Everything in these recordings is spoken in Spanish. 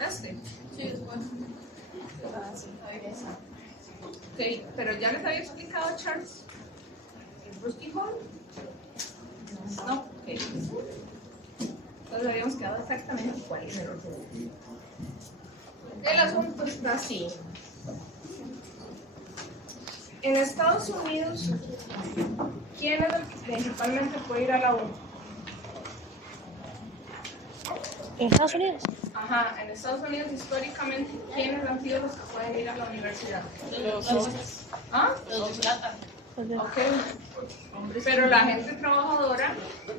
¿Este? Sí, después. Ok, pero ya les había explicado a Charles el Rusty Hall. No, ok. Entonces habíamos quedado exactamente cuál es el orden. El asunto está así. En Estados Unidos, ¿quién es el que principalmente puede ir a la U? ¿En Estados Unidos? Ajá, en Estados Unidos históricamente, ¿quiénes han sido los que pueden ir a la universidad? ¿Ah? Los de plata. Ok. Pero la gente trabajadora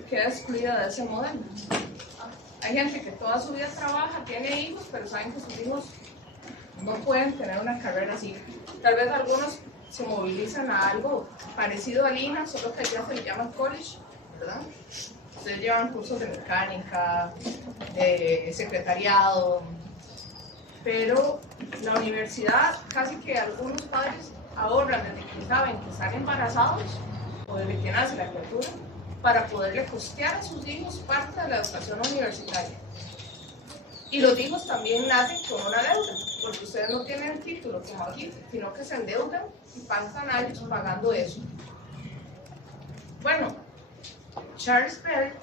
queda excluida de ese modelo. Hay gente que toda su vida trabaja, tiene hijos, pero saben que sus hijos no pueden tener una carrera así. Tal vez algunos se movilizan a algo parecido al INA, solo que allá se le llama college, ¿verdad? Ustedes llevan cursos de mecánica, de secretariado, pero la universidad, casi que algunos padres ahorran desde que saben que están embarazados o desde que nace la criatura para poderle costear a sus hijos parte de la educación universitaria. Y los hijos también nacen con una deuda, porque ustedes no tienen el título como aquí, sino que se endeudan y pasan años pagando eso. Bueno, Charles Bell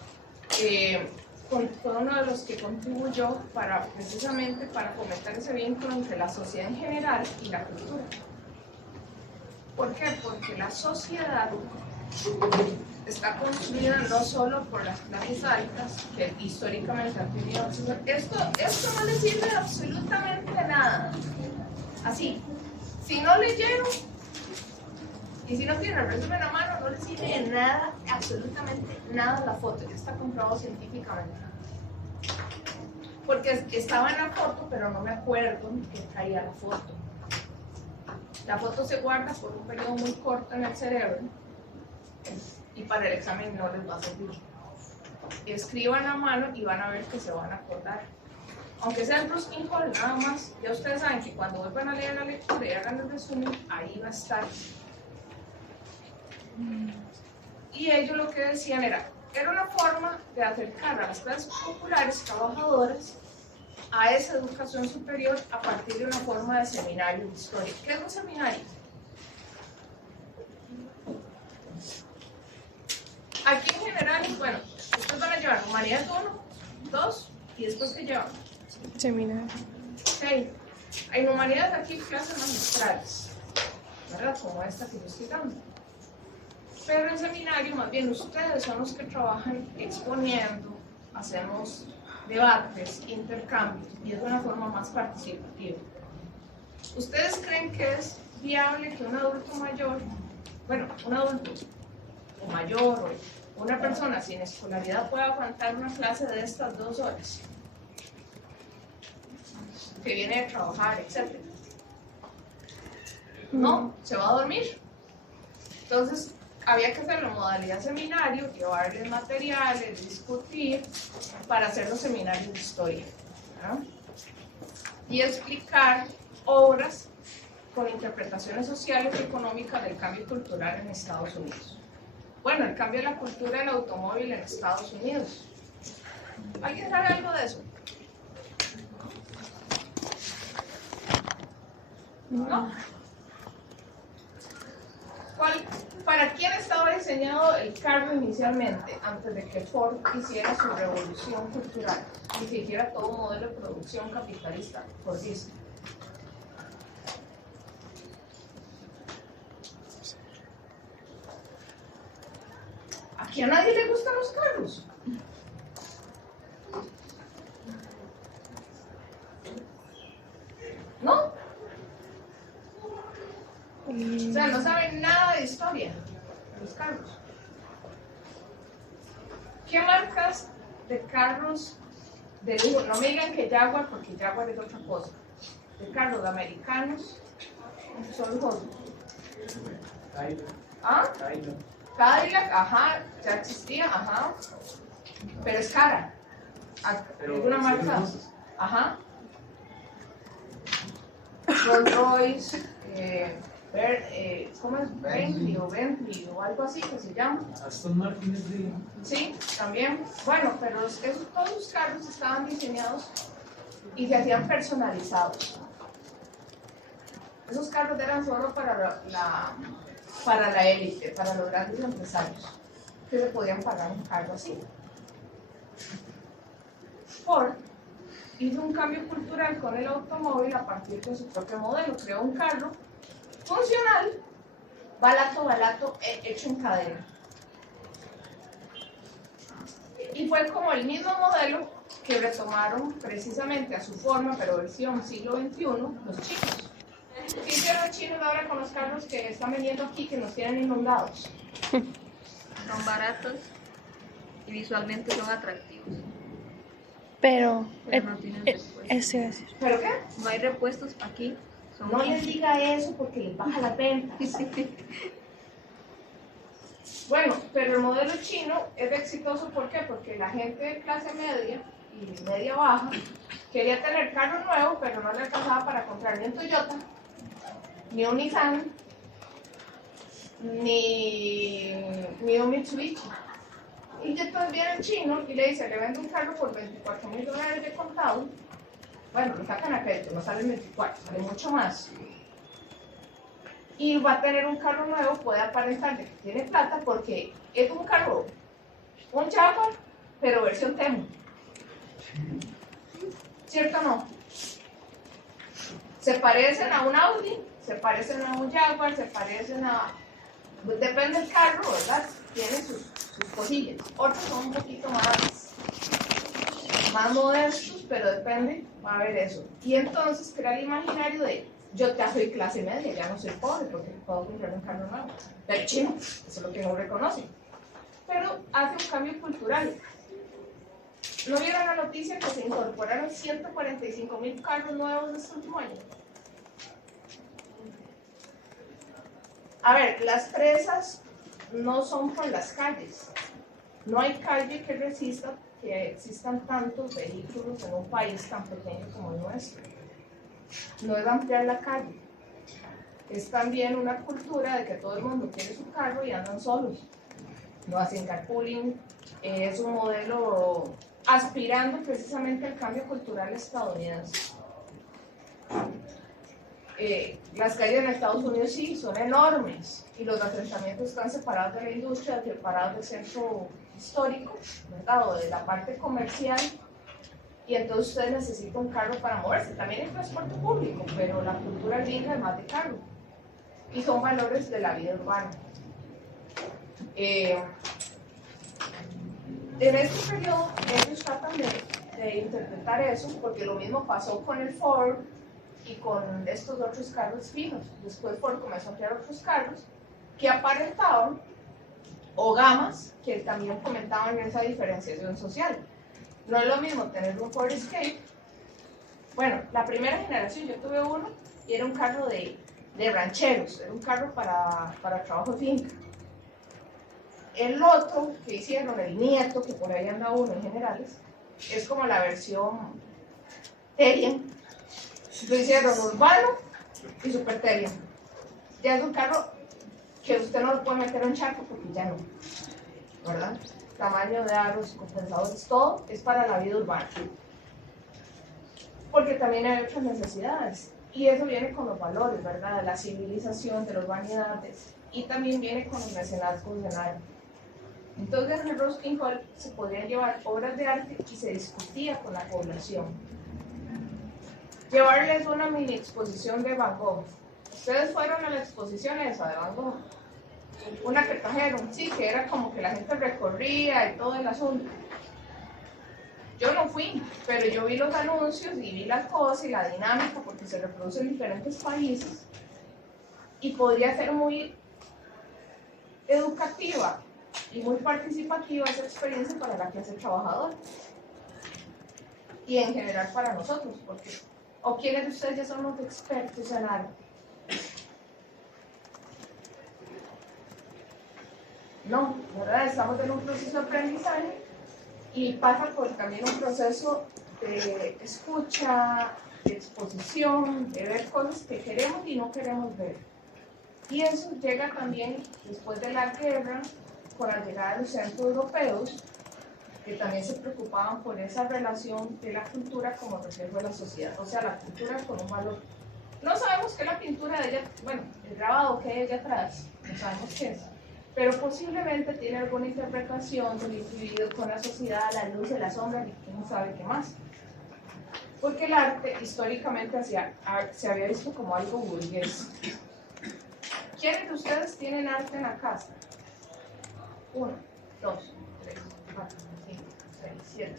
fue uno de los que contribuyó precisamente para fomentar ese vínculo entre la sociedad en general y la cultura. ¿Por qué? Porque la sociedad está construida no solo por las clases altas que históricamente han tenido. Esto no le sirve absolutamente nada. Así, si no leyeron y si no tienen el resumen a mano, no les sirve de nada, absolutamente nada la foto. Ya está comprobado científicamente. Porque estaba en la foto, pero no me acuerdo qué traía la foto. La foto se guarda por un periodo muy corto en el cerebro y para el examen no les va a servir. Escriban a mano y van a ver que se van a acordar. Aunque sea el Ruskin Hall, nada más, ya ustedes saben que cuando vuelvan a leer la lectura y hagan el resumen, ahí va a estar. Y ellos lo que decían era una forma de acercar a las clases populares trabajadoras a esa educación superior a partir de una forma de seminario de historia. ¿Qué es un seminario? Aquí en general, bueno, ustedes van a llevar humanidades 1, 2 y después ¿qué llevan? Seminario. Ok. En humanidades aquí clases magistrales, ¿verdad? Como esta que yo estoy dando. Pero en seminario, más bien ustedes son los que trabajan exponiendo, hacemos debates, intercambios, y es de una forma más participativa. ¿Ustedes creen que es viable que un adulto mayor, bueno, un adulto o mayor o una persona sin escolaridad pueda aguantar una clase de estas 2 horas? Que viene a trabajar, etc. No, se va a dormir. Entonces, había que hacerlo en modalidad seminario, llevarles materiales, discutir, para hacer los seminarios de historia, ¿no? Y explicar obras con interpretaciones sociales y económicas del cambio cultural en Estados Unidos. Bueno, el cambio de la cultura del automóvil en Estados Unidos. ¿Alguien sabe algo de eso? ¿No? ¿Para quién estaba diseñado el carro inicialmente, antes de que Ford hiciera su revolución cultural y se hiciera todo un modelo de producción capitalista fordista? Aquí a nadie le gustan los carros. ¿No? O sea, no saben nada de historia de los carros. ¿Qué marcas de carros de lujo? No me digan que Jaguar, porque Jaguar es otra cosa. De carros americanos son los ¿ah? Cadillac, ajá, ya existía, ajá. Pero es cara. ¿Alguna marca? Ajá. Rolls Royce, ¿Cómo es? Bentley o algo así que se llama. Aston Martin es de... Sí, también. Bueno, pero todos los carros estaban diseñados y se hacían personalizados. Esos carros eran solo para la élite, para los grandes empresarios, que se podían pagar un carro así. Ford hizo un cambio cultural con el automóvil a partir de su propio modelo. Creó un carro funcional, barato, hecho en cadena. Y fue como el mismo modelo que retomaron precisamente a su forma, pero versión siglo XXI, los chinos. ¿Qué hicieron los chinos ahora con los carros que están vendiendo aquí, que nos tienen inundados? Son baratos y visualmente son atractivos. Pero, Pero no tienen repuestos. eso iba a decir. ¿Pero qué? No hay repuestos aquí. Son No les diga eso porque les baja la venta. Bueno, pero el modelo chino es exitoso, ¿por qué? Porque la gente de clase media y media baja quería tener carro nuevo, pero no le alcanzaba para comprar ni un Toyota, ni un Nissan, ni un Mitsubishi. Y entonces viene el chino y le dice, le vendo un carro por $24,000 de contado. Bueno, lo sacan a crédito, no sale 24, sale mucho más. Y va a tener un carro nuevo, puede aparentar que tiene plata porque es un carro, un Jaguar, pero versión Temu. ¿Cierto o no? Se parecen a un Audi, se parecen a un Jaguar, se parecen a... Depende del carro, ¿verdad? Tiene sus cosillas. Otros son un poquito más modestos, pero depende, va a haber eso. Y entonces crea el imaginario de yo ya soy clase media, ya no soy pobre porque puedo comprar un carro nuevo. Del chino, eso es lo que no reconoce. Pero hace un cambio cultural. ¿No vieron la noticia que se incorporaron 145,000 carros nuevos este último año? A ver, las presas no son por las calles. No hay calle que resista que existan tantos vehículos en un país tan pequeño como el nuestro. No es ampliar la calle. Es también una cultura de que todo el mundo quiere su carro y andan solos. No hacen carpooling. Es un modelo aspirando precisamente al cambio cultural estadounidense. Las calles en Estados Unidos sí son enormes y los asentamientos están separados de la industria, separados del centro histórico, ¿verdad? O de la parte comercial, y entonces usted necesita un carro para moverse. También hay transporte público, pero la cultura gringa es más de carro y son valores de la vida urbana. En este periodo ellos tratan de interpretar eso, porque lo mismo pasó con el Ford y con estos otros carros fijos. Después Ford comenzó a crear otros carros que aparentaban, o gamas, que también comentaban esa diferenciación social. No es lo mismo tener un Ford Escape. Bueno, la primera generación yo tuve uno y era un carro de rancheros, era un carro para trabajo de finca. El otro que hicieron, el nieto, que por ahí anda uno en generales, es como la versión Terrien. Lo hicieron urbano y super Terrien. Ya es un carro que usted no lo puede meter en un charco porque ya no, ¿verdad? Tamaño de aros, compensadores, todo es para la vida urbana. Porque también hay otras necesidades. Y eso viene con los valores, ¿verdad? De la civilización, de las vanidades. Y también viene con los mecenazgos de nada. Entonces en el Ruskin Hall se podrían llevar obras de arte y se discutía con la población. Llevarles una mini exposición de Van Gogh. Ustedes fueron a la exposición esa de Van Gogh. Una que trajeron, sí, que era como que la gente recorría y todo el asunto. Yo no fui, pero yo vi los anuncios y vi las cosas y la dinámica, porque se reproduce en diferentes países, y podría ser muy educativa y muy participativa esa experiencia para la clase trabajadora y en general para nosotros, porque ¿o quiénes de ustedes ya son los expertos en arte? No, ¿verdad? Estamos en un proceso de aprendizaje y pasa por también un proceso de escucha, de exposición, de ver cosas que queremos y no queremos ver. Y eso llega también después de la guerra, con la llegada de los centroeuropeos, que también se preocupaban por esa relación de la cultura como reflejo de la sociedad, o sea, la cultura con un valor. No sabemos qué es la pintura de ella, bueno, el grabado que hay allá atrás, no sabemos qué es, pero posiblemente tiene alguna interpretación del individuo con la sociedad, la luz de la sombra y quién sabe qué más. Porque el arte históricamente se había visto como algo burgués. ¿Quiénes de ustedes tienen arte en la casa? 1, 2, 3, 4, 5, 6, 7,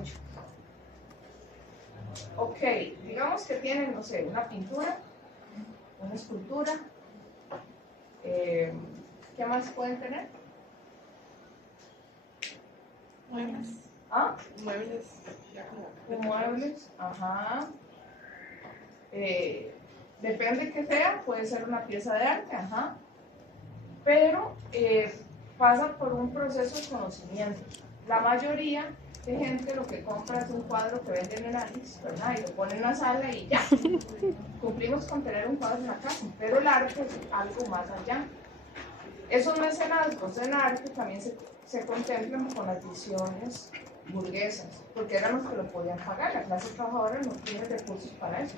8. Ok, digamos que tienen, no sé, una pintura, una escultura. ¿Qué más pueden tener? Muebles. ¿Ah? Muebles. Ya como. Muebles, ajá. Depende que sea, puede ser una pieza de arte, ajá. Pero pasa por un proceso de conocimiento. La mayoría de gente lo que compra es un cuadro que venden en Alice, ¿verdad? Y lo ponen en la sala y ya. Cumplimos con tener un cuadro en la casa, pero el arte es algo más allá. Esos mecenazgos en arte también se contemplan con las visiones burguesas, porque eran los que lo podían pagar. La clase trabajadora no tiene recursos para eso.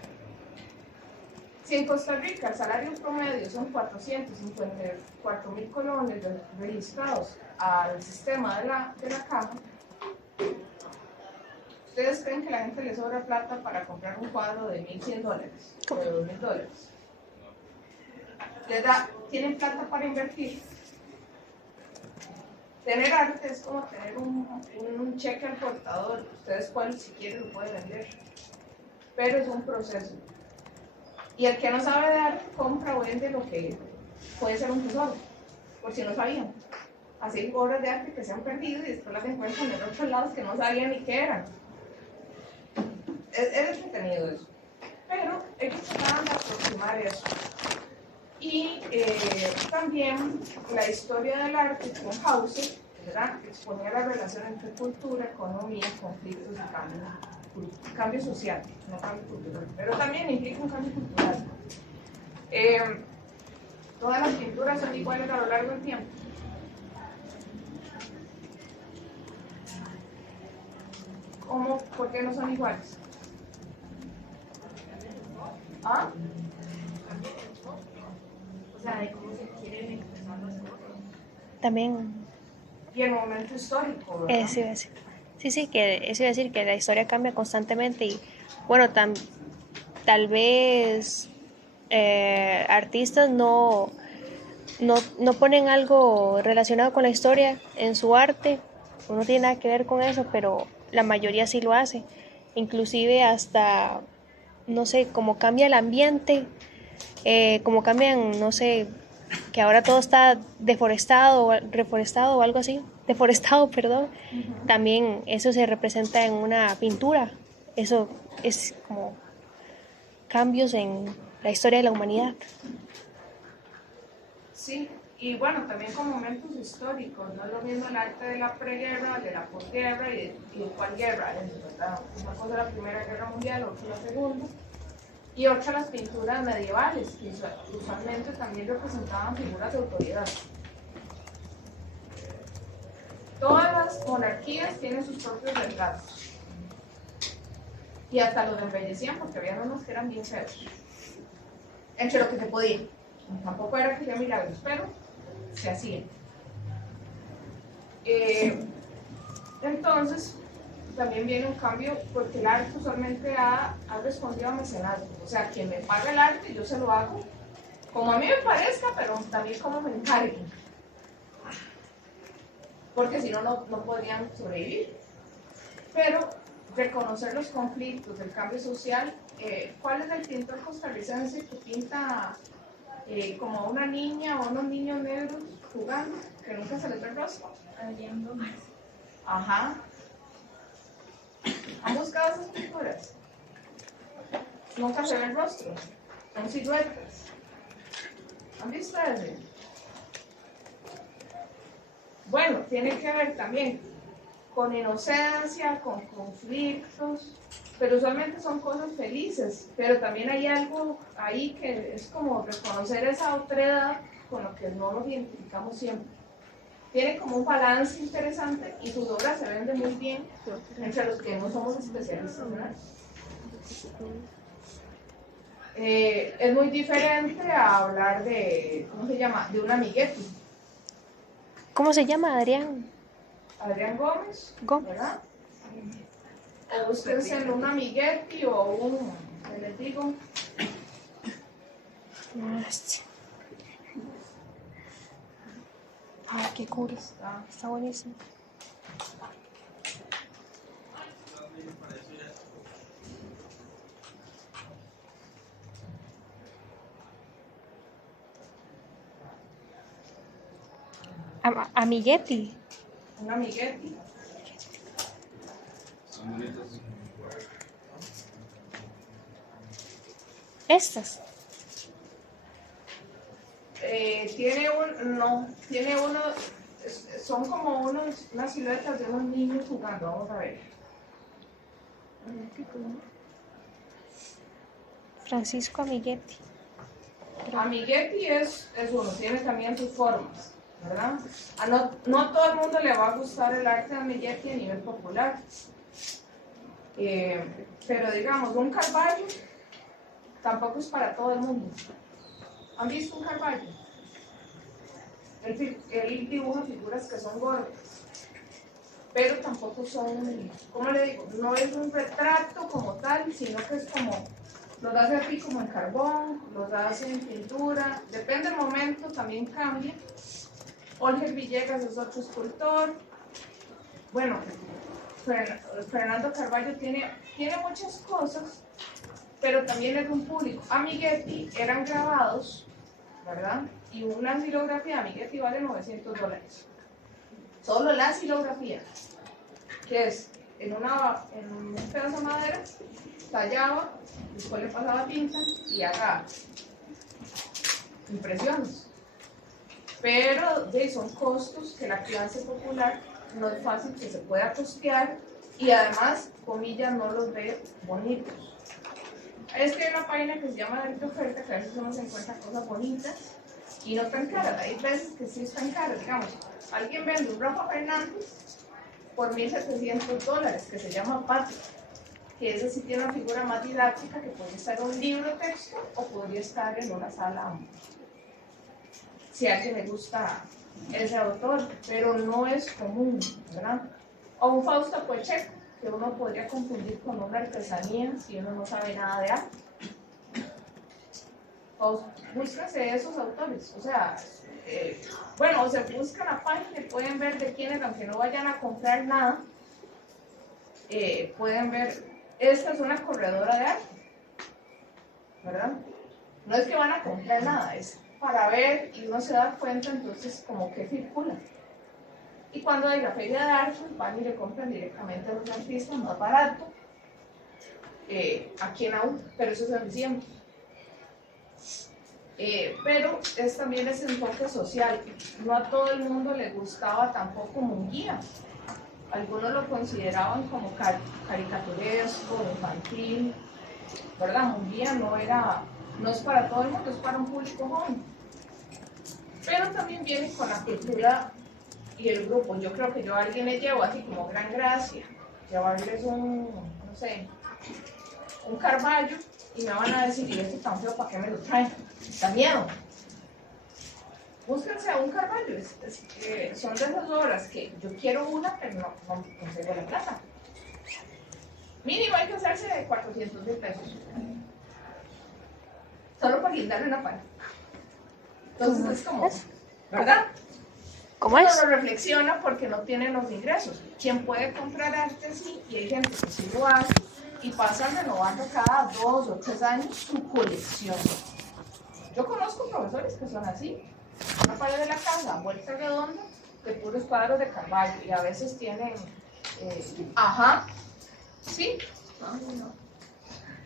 Si en Costa Rica el salario promedio son 454.000 colones registrados al sistema de la caja, ¿ustedes creen que a la gente le sobra plata para comprar un cuadro de $1.100 o de $2.000? ¿Tienen plata para invertir? Tener arte es como tener un cheque al portador. Ustedes pueden, si quieren, lo pueden vender, pero es un proceso. Y el que no sabe de arte compra o vende lo que puede ser un tesoro, por si no sabían. Así obras de arte que se han perdido y después las encuentran en otros lados que no sabían ni qué eran. Es entretenido eso. Pero ellos trataban de aproximar eso. Y también la historia del arte con Hauser, ¿verdad?, exponía la relación entre cultura, economía, conflictos y cambio social, no cambio cultural, pero también implica un cambio cultural. Todas las pinturas son iguales a lo largo del tiempo. ¿Cómo? ¿Por qué no son iguales? ¿Ah? O sea, de cómo se quieren expresar las cosas. También, Y el momento histórico, ¿verdad? eso iba a decir. Sí, que eso iba a decir que la historia cambia constantemente y bueno, tal vez artistas no ponen algo relacionado con la historia en su arte, no tiene nada que ver con eso, pero la mayoría sí lo hace. Inclusive hasta, no sé, como cambia el ambiente, como cambian, no sé, que ahora todo está reforestado o algo así, deforestado, perdón. También eso se representa en una pintura. Eso es como cambios en la historia de la humanidad. Sí, y bueno, también con momentos históricos, no es lo mismo el arte de la preguerra, de la posguerra y de cuál guerra, ¿verdad? Una cosa es la Primera Guerra Mundial, otra la Segunda, y otra las pinturas medievales, que usualmente también representaban figuras de autoridad. Todas las monarquías tienen sus propios retratos, y hasta los embellecían porque había unos que eran bien feos, entre lo que se podía. Tampoco era que sea milagros, pero se hacía. Entonces, también viene un cambio porque el arte usualmente ha respondido a mecenazgo. O sea, quien me paga el arte, yo se lo hago como a mí me parezca, pero también como me encarguen. Porque si no, no podrían sobrevivir. Pero reconocer los conflictos del cambio social. ¿Cuál es el pintor costarricense que pinta como una niña o unos niños negros jugando, que nunca se les ve el rostro? Ajá. ¿Han buscado esas pinturas? Nunca se ve el rostro, son siluetas. ¿Han visto eso? Bueno, tiene que ver también con inocencia, con conflictos, pero usualmente son cosas felices, pero también hay algo ahí que es como reconocer esa otredad con lo que no nos identificamos siempre. Tiene como un balance interesante y sus obras se venden muy bien entre los que no somos especialistas, ¿verdad? Es muy diferente a hablar de, ¿cómo se llama? De un amiguetti. ¿Cómo se llama, Adrián? Adrián Gómez, Gómez. ¿verdad? O búsquense en un amiguetti o un, ¿qué les digo? Ay, qué cool. Está buenísimo. Amiguetti. Un amiguetti. Estas. Tiene uno, son como unas siluetas de unos niños jugando, vamos a ver. Francisco Amiguetti. Amiguetti es uno, tiene también sus formas, ¿verdad? No a todo el mundo le va a gustar el arte de Amiguetti a nivel popular, pero digamos, un Carballo tampoco es para todo el mundo. ¿Han visto un Carballo? Él dibuja figuras que son gordas, pero tampoco son, ¿cómo le digo? No es un retrato como tal, sino que es como, los hace así como en carbón, los hace en pintura, depende del momento, también cambia. Olger Villegas es otro escultor. Bueno, Fernando Carballo tiene muchas cosas, pero también es un público. Amiguetti eran grabados, ¿verdad? Y una silografía de Amiguetti vale $900. Solo la silografía, que es en un pedazo de madera, tallaba, después le pasaba tinta y haga impresiones. Pero son costos que la clase popular no es fácil que se pueda costear y además, comillas, no los ve bonitos. Es que hay una página que se llama de oferta, que a veces uno se encuentra cosas bonitas y no tan caras. Hay veces que sí están caras, digamos. Alguien vende un Rafa Fernández por $1,700, que se llama Patio, que ese sí tiene una figura más didáctica que podría estar en un libro de texto o podría estar en una sala, si a alguien le gusta ese autor, pero no es común, ¿verdad? O un Fausto Pacheco, que uno podría confundir con una artesanía si uno no sabe nada de arte. Búsquense esos autores, o sea, bueno, se buscan la página y pueden ver de quiénes, aunque no vayan a comprar nada, pueden ver, esta es una corredora de arte, ¿verdad? No es que van a comprar nada, es para ver y uno se da cuenta entonces como que circula. Y cuando hay la feria de arte, van y le compran directamente a los artistas más barato, aquí en AU, pero eso es en diciembre. Pero también ese enfoque social. No a todo el mundo le gustaba tampoco Munguía. Algunos lo consideraban como caricaturesco, infantil, ¿verdad? Munguía no es para todo el mundo, es para un público joven. Pero también viene con la cultura y el grupo. Yo creo que yo a alguien le llevo así como gran gracia, llevarles un Carballo y me van a decir, ¿y esto tan feo para qué me lo traen? Da miedo. Búsquense a un Carballo, son de esas obras que yo quiero una, pero no consigo la plata. Mínimo hay que hacerse de $400,000. Solo para guindarle una pared. Entonces es como, ¿verdad? ¿Cómo es? Uno lo reflexiona porque no tiene los ingresos. Quien puede comprar arte sí, y hay gente que sí lo hace, y pasan renovando cada 2 o 3 años su colección. Yo conozco profesores que son así. Una pared de la casa, vuelta redonda, de puros cuadros de Carballo, y a veces tienen, sí, no.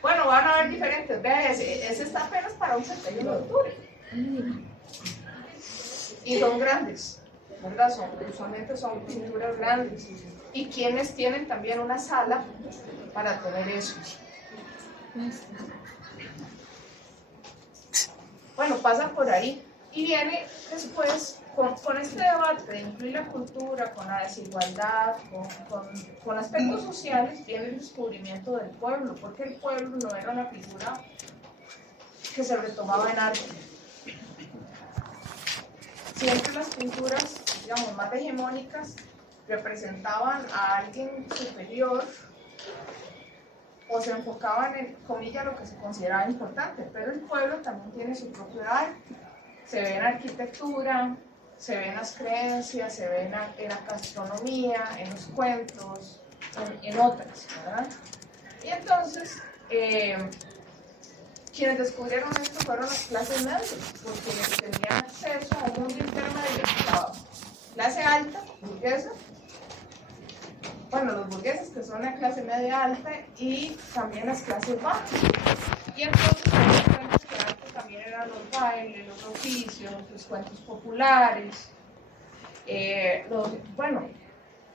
Bueno, van a ver diferentes. Vea, ese está apenas para un 31 de octubre. Y son grandes. ¿verdad? Usualmente son pinturas grandes. Y quienes tienen también una sala para tener eso. Bueno, pasa por ahí. Y viene después, con este debate de incluir la cultura, con la desigualdad, con aspectos sociales, viene el descubrimiento del pueblo, porque el pueblo no era una figura que se retomaba en arte. Siempre las pinturas, digamos, más hegemónicas representaban a alguien superior o se enfocaban en, comillas, lo que se consideraba importante, pero el pueblo también tiene su propio arte. Se ve en arquitectura, se ve en las creencias, se ve en la gastronomía, en los cuentos, en otras, ¿verdad? Y entonces, quienes descubrieron esto fueron las clases medias, porque tenían acceso a un mundo intermedio, la clase alta, burguesa, bueno, los burgueses que son la clase media alta y también las clases bajas. Y entonces que antes también eran los bailes, los oficios, los cuentos populares,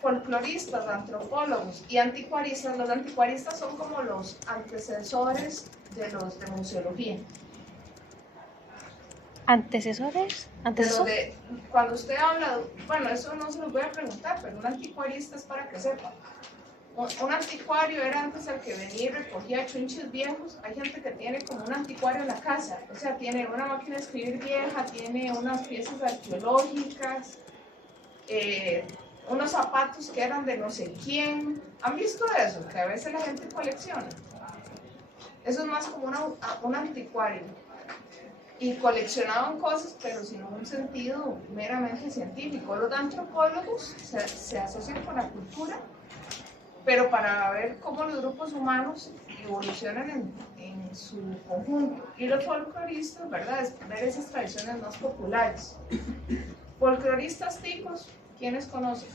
folcloristas, antropólogos y anticuaristas. Los anticuaristas son como los antecesores de los de museología. ¿Antecesores? Cuando usted habla, bueno, eso no se lo voy a preguntar, pero un anticuarista es para que sepa. Un anticuario era antes el que venía y recogía chunches viejos. Hay gente que tiene como un anticuario en la casa, o sea, tiene una máquina de escribir vieja, tiene unas piezas arqueológicas, unos zapatos que eran de no sé quién. ¿Han visto eso? Que a veces la gente colecciona. Eso es más como un anticuario. Y coleccionaban cosas, pero sin un sentido meramente científico. Los antropólogos se asocian con la cultura, pero para ver cómo los grupos humanos evolucionan en su conjunto. Y los folcloristas, ¿verdad?, es ver esas tradiciones más populares. Folcloristas ticos, ¿quiénes conocen?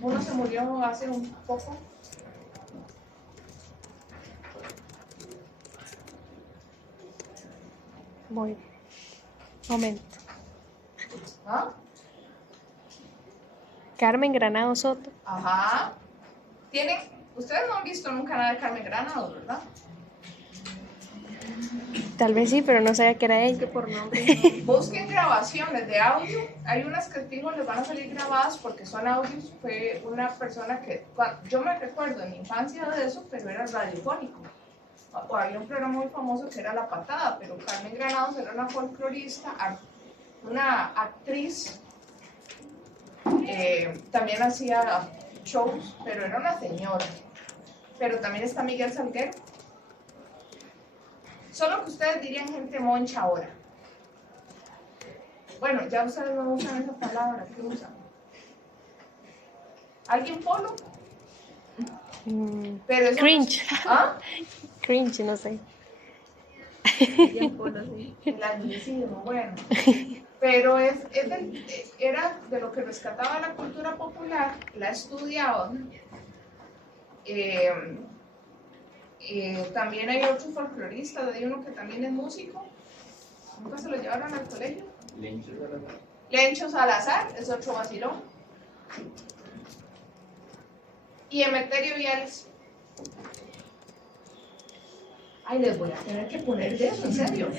Uno se murió hace un poco. Voy. Momento. ¿Ah? Carmen Granado Soto. Ajá. Ustedes no han visto nunca nada de Carmen Granados, ¿verdad? Tal vez sí, pero no sabía que era Es ella. que por nombre Busquen grabaciones de audio. Hay unas que fijo les van a salir grabadas porque son audios. Fue una persona que, yo me recuerdo en mi infancia de eso, pero era radiofónico. O había un programa muy famoso que era La Patada, pero Carmen Granados era una folclorista, una actriz, también hacía shows, pero era una señora. Pero también está Miguel Salguero. Solo que ustedes dirían gente moncha ahora. Bueno, ya ustedes no usan esa palabra, ¿qué usan? ¿Alguien polo? Pero eso Cringe. ¿Ah? Cringe, no sé. bien por así. El anglicismo, bueno. Pero era de lo que rescataba la cultura popular, la estudiaban. También hay otro folclorista, hay uno que también es músico. ¿Nunca se lo llevaron al colegio? Lencho Salazar, es otro vacilón. Y Emeterio Viales. Ay, les voy a tener que poner de eso, en serio.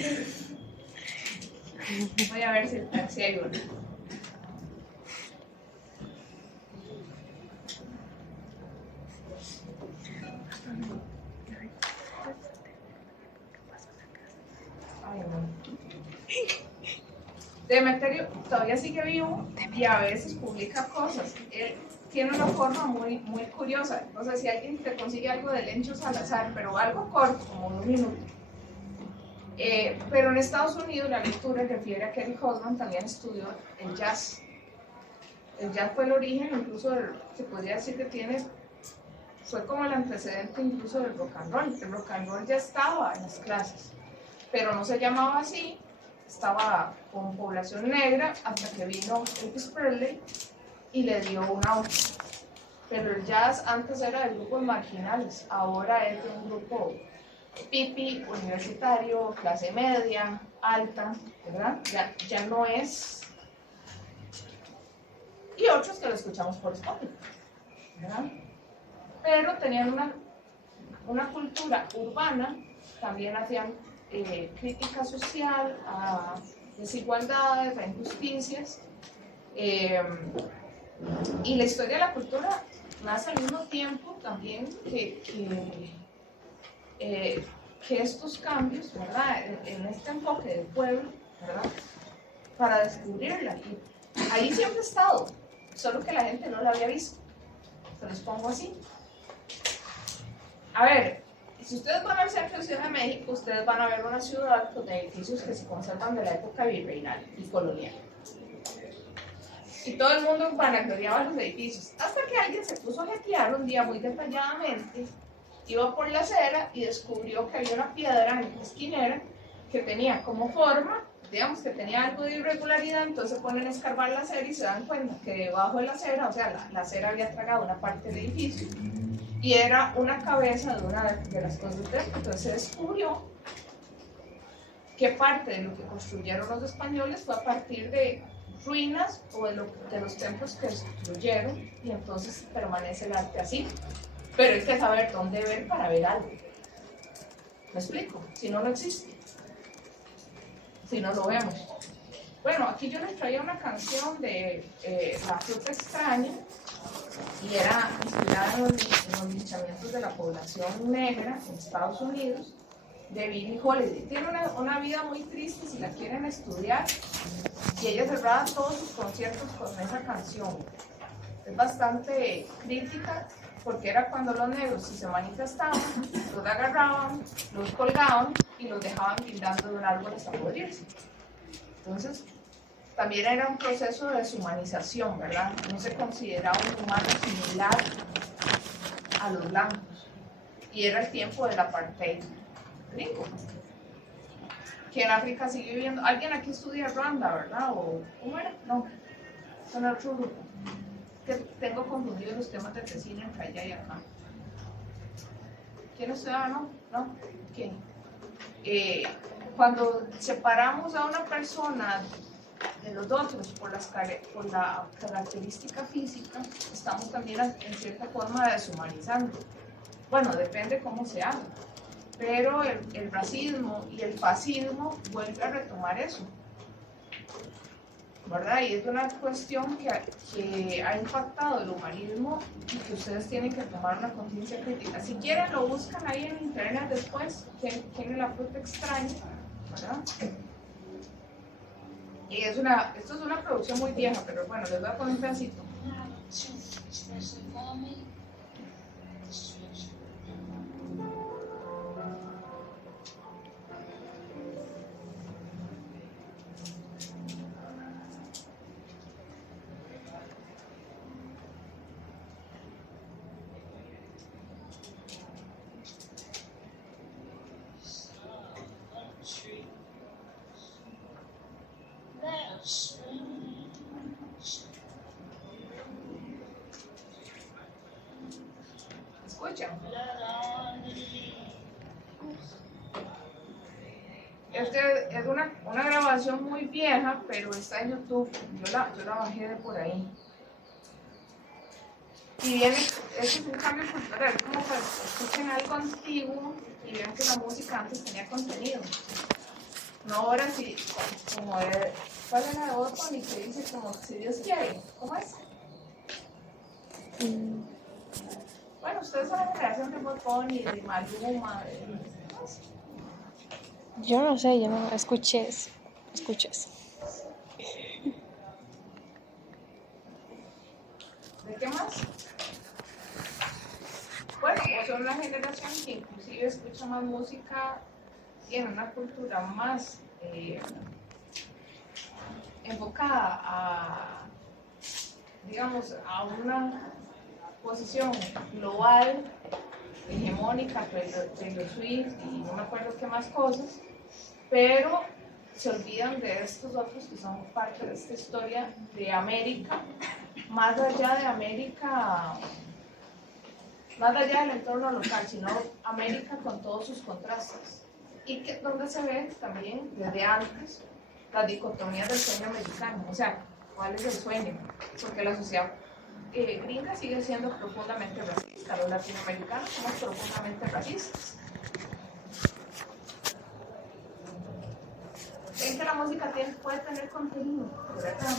Voy a ver si hay uno. Ay, no. Demeterio todavía sigue vivo y a veces publica cosas. Él tiene una forma muy, muy curiosa. No sé si alguien te consigue algo de Lencho Salazar, pero algo corto, como 1 minuto. Pero en Estados Unidos la lectura refiere a que Eric Hobsbawm también estudió el jazz. El jazz fue el origen, incluso se podría decir que fue como el antecedente incluso del rock and roll. El rock and roll ya estaba en las clases, pero no se llamaba así, estaba con población negra hasta que vino Elvis Presley y le dio un auge. Pero el jazz antes era de grupos marginales, ahora es de un grupo pipi, universitario, clase media, alta, ¿verdad? Ya no es. Y otros que lo escuchamos por Spotify, ¿verdad? Pero tenían una cultura urbana, también hacían crítica social a desigualdades, a injusticias, y la historia de la cultura nace al mismo tiempo también que estos cambios, ¿verdad? En este enfoque del pueblo, ¿verdad? Para descubrirla. Y ahí siempre ha estado, solo que la gente no la había visto. Se los pongo así. A ver, si ustedes van al centro de Ciudad de México, ustedes van a ver una ciudad con edificios que se conservan de la época virreinal y colonial. Y todo el mundo vanagloriaba los edificios, hasta que alguien se puso a jetear un día muy detalladamente, iba por la acera y descubrió que había una piedra en la esquinera que tenía como forma, digamos que tenía algo de irregularidad, entonces se ponen a escarbar la acera y se dan cuenta que debajo de la acera, o sea, la acera había tragado una parte del edificio, y era una cabeza de una de las cosas del templo. Entonces se descubrió que parte de lo que construyeron los españoles fue a partir de ruinas o de los templos que destruyeron, y entonces permanece el arte así. Pero hay que saber dónde ver para ver algo. ¿Me explico? Si no, no existe. Si no lo vemos. Bueno, aquí yo les traía una canción de La Fruta Extraña, y era inspirada en los linchamientos de la población negra en Estados Unidos, de Billie Holiday. Tiene una vida muy triste si la quieren estudiar, y ella cerraba todos sus conciertos con esa canción. Es bastante crítica, porque era cuando los negros, si se manifestaban, los agarraban, los colgaban y los dejaban guindando de un árbol hasta podrirse. Entonces, también era un proceso de deshumanización, ¿verdad? No se consideraba un humano similar a los blancos. Y era el tiempo del apartheid gringo, que en África sigue viviendo. ¿Alguien aquí estudia Rwanda, verdad? ¿O cómo era? No, son otro grupo. Que tengo confundidos los temas de tesina entre allá y acá. ¿Quién estudia? No, no. ¿Quién? Cuando separamos a una persona de los otros por la característica física, estamos también en cierta forma deshumanizando. Bueno, depende cómo se haga, pero el racismo y el fascismo vuelven a retomar eso, ¿verdad? Y es una cuestión que ha impactado el humanismo y que ustedes tienen que tomar una conciencia crítica. Si quieren, lo buscan ahí en internet después, tiene La Fruta Extraña, ¿verdad? Y esto es una producción muy vieja, pero bueno, les voy a poner un pedacito. Escuchan. Este es una grabación muy vieja, pero está en YouTube. Yo la bajé de por ahí. Y viene, este es un cambio cultural, como que escuchen algo antiguo y vean que la música antes tenía contenido. No ahora sí, como de, ¿cuál es la de Otton? Y que dice como, si Dios quiere, ¿cómo es? Bueno, ustedes son la generación de Botón y de Maluma, ¿cómo es? Yo no sé, yo no escuché eso. Escuches. ¿De qué más? Bueno, o son una generación que inclusive escucha más música, tiene una cultura más enfocada a, digamos, a una posición global, hegemónica, Taylor Swift y no me acuerdo qué más cosas, pero se olvidan de estos otros que son parte de esta historia de América, más allá de América más allá del entorno local, sino América con todos sus contrastes. Y que donde se ve también desde antes las dicotomías del sueño americano, o sea, ¿cuál es el sueño? Porque la sociedad gringa sigue siendo profundamente racista, los latinoamericanos somos profundamente racistas. ¿Ven que la música puede tener contenido? ¿Verdad?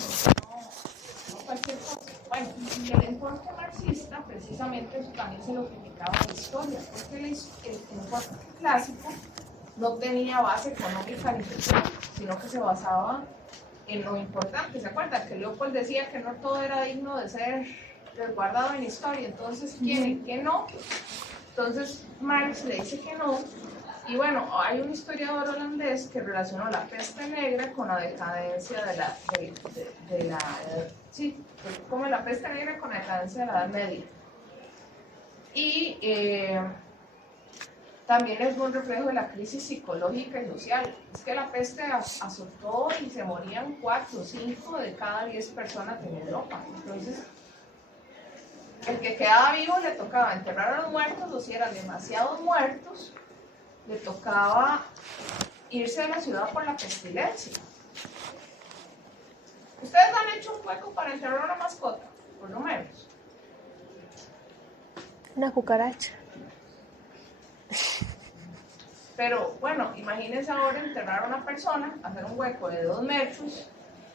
No cualquier cosa. Bueno, el enfoque marxista precisamente eso también se lo criticaba a la historia, porque el enfoque clásico no tenía base económica ni social, sino que se basaba en lo importante. ¿Se acuerdan? Que Leopold decía que no todo era digno de ser resguardado en historia, entonces ¿quién y quién no? Entonces Marx le dice que no. Y bueno, hay un historiador holandés que relacionó la peste negra con la decadencia sí, como la peste negra con la decadencia de la Edad Media. Y también es un reflejo de la crisis psicológica y social. Es que la peste azotó y se morían 4 o 5 de cada 10 personas en Europa. Entonces, el que quedaba vivo le tocaba enterrar a los muertos, o si eran demasiados muertos, le tocaba irse de la ciudad por la pestilencia. ¿Ustedes han hecho un hueco para enterrar a una mascota? Por lo menos. Una cucaracha. Pero bueno, imagínense ahora enterrar a una persona, hacer un hueco de 2 metros,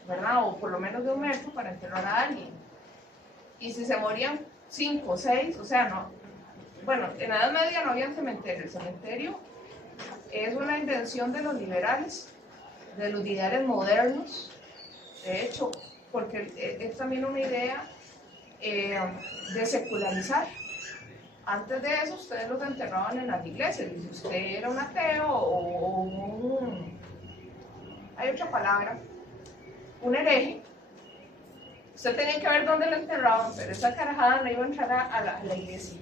¿verdad? O por lo menos de 1 metro para enterrar a alguien. Y si se morían 5 o 6, o sea, no. Bueno, en la Edad Media no había cementerio. El cementerio es una invención de los liberales, de los ideales modernos, de hecho, porque es también una idea de secularizar. Antes de eso, ustedes los enterraban en las iglesias, y si usted era un ateo o hay otra palabra, un hereje, usted tenía que ver dónde lo enterraban, pero esa carajada no iba a entrar a la iglesia.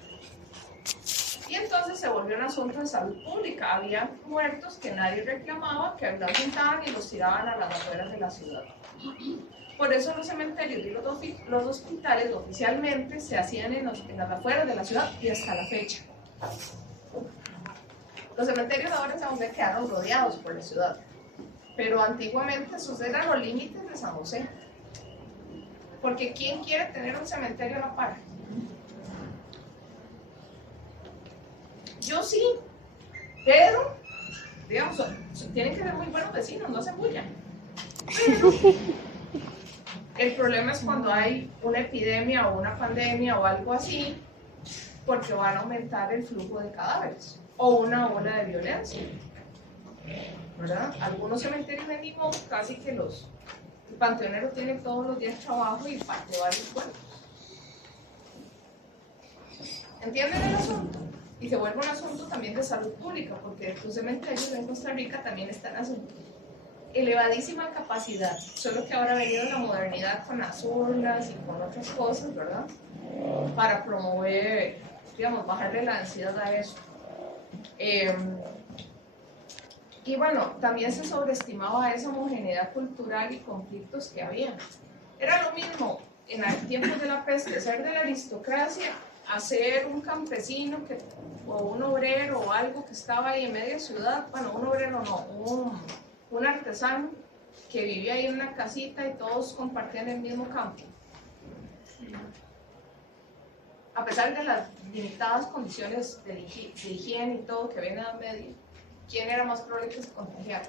Y entonces se volvió un asunto de salud pública. Había muertos que nadie reclamaba, que los juntaban y los tiraban a las afueras de la ciudad. Por eso los cementerios y los hospitales oficialmente se hacían en las afueras de la ciudad y hasta la fecha. Los cementerios ahora en San José quedaron rodeados por la ciudad, pero antiguamente esos eran los límites de San José. Porque ¿quién quiere tener un cementerio a la par? Yo sí, pero, digamos, tienen que ser muy buenos vecinos, no se bullan. Pero el problema es cuando hay una epidemia o una pandemia o algo así, porque van a aumentar el flujo de cadáveres o una ola de violencia, ¿verdad? Algunos cementerios en Limón casi que el panteonero tiene todos los días trabajo y parte varios cuerpos. ¿Entienden el asunto? Y se vuelve un asunto también de salud pública, porque los cementerios en Costa Rica también están a su elevadísima capacidad, solo que ahora ha venido la modernidad con las urnas y con otras cosas, ¿verdad? Para promover, digamos, bajarle la ansiedad a eso. Y bueno, también se sobreestimaba esa homogeneidad cultural y conflictos que había. Era lo mismo en tiempos de la peste, ser de la aristocracia, a ser un campesino o un obrero o algo que estaba ahí en media ciudad, bueno, un obrero no, un artesano que vivía ahí en una casita y todos compartían el mismo campo. A pesar de las limitadas condiciones de higiene y todo que ven en la media, ¿quién era más probable que se contagiara?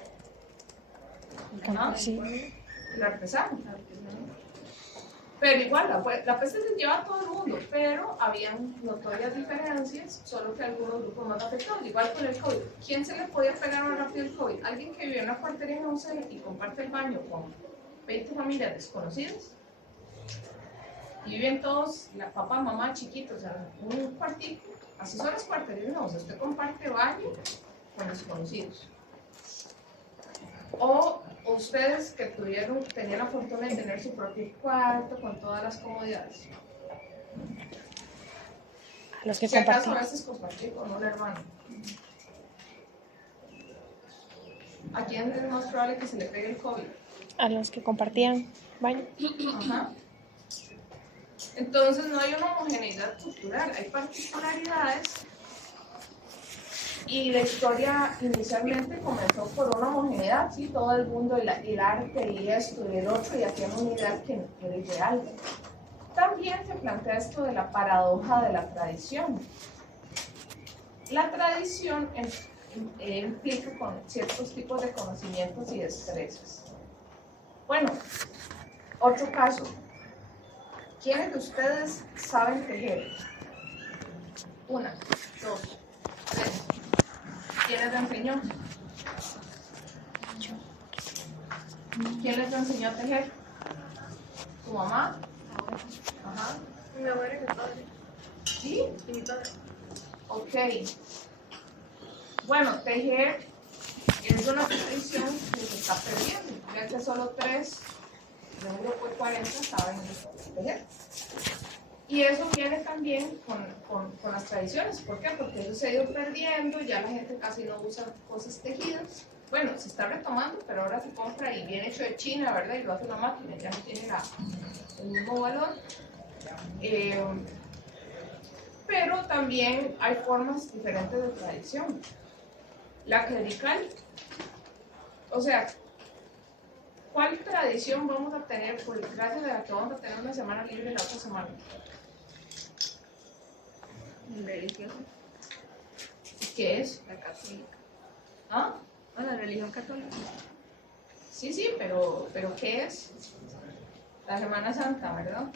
El artesano. Pero igual, la peste se lleva a todo el mundo, pero habían notorias diferencias, solo que algunos grupos más afectados. Igual con el COVID. ¿Quién se le podía pegar más rápido el COVID? ¿Alguien que vive en una cuartería en 11 y comparte el baño con 20 familias desconocidas? Y viven todos, la papá, mamá, chiquitos, o sea, un cuartito. Así son las cuarterías, no, o sea, usted comparte baño con desconocidos. O ustedes que tenían la fortuna de tener su propio cuarto con todas las comodidades. Los que si acaso compartían. a veces compartir con un hermano. ¿A quién es más probable que se le pegue el COVID? A los que compartían baño. Ajá. Entonces no hay una homogeneidad cultural, hay particularidades. Y la historia inicialmente comenzó por una homogeneidad, ¿sí? Todo el mundo, el arte y esto y el otro, y hacían una idea que era ideal. También se plantea esto de la paradoja de la tradición. La tradición implica con ciertos tipos de conocimientos y destrezas. Bueno, otro caso. ¿Quiénes de ustedes saben tejer? 1, 2, 3. ¿Quién les enseñó? ¿Quién les enseñó a tejer? ¿Tu mamá? Ajá. Mi abuela y mi padre. ¿Sí? Y mi padre. Ok. Bueno, tejer es una tradición que se está perdiendo. Ya que solo 3 de un grupo de 40 saben tejer. Y eso viene también con las tradiciones. ¿Por qué? Porque eso se ha ido perdiendo, ya la gente casi no usa cosas tejidas. Bueno, se está retomando, pero ahora se compra y viene hecho de China, ¿verdad? Y lo hace una máquina, ya no tiene el mismo valor. Pero también hay formas diferentes de tradición. La clerical, o sea, ¿cuál tradición vamos a tener por gracias a la que vamos a tener una semana libre la otra semana? Religiosa. ¿Qué es? La católica. ¿Ah? Ah, la religión católica. Sí, pero ¿qué es? La Semana Santa, ¿verdad?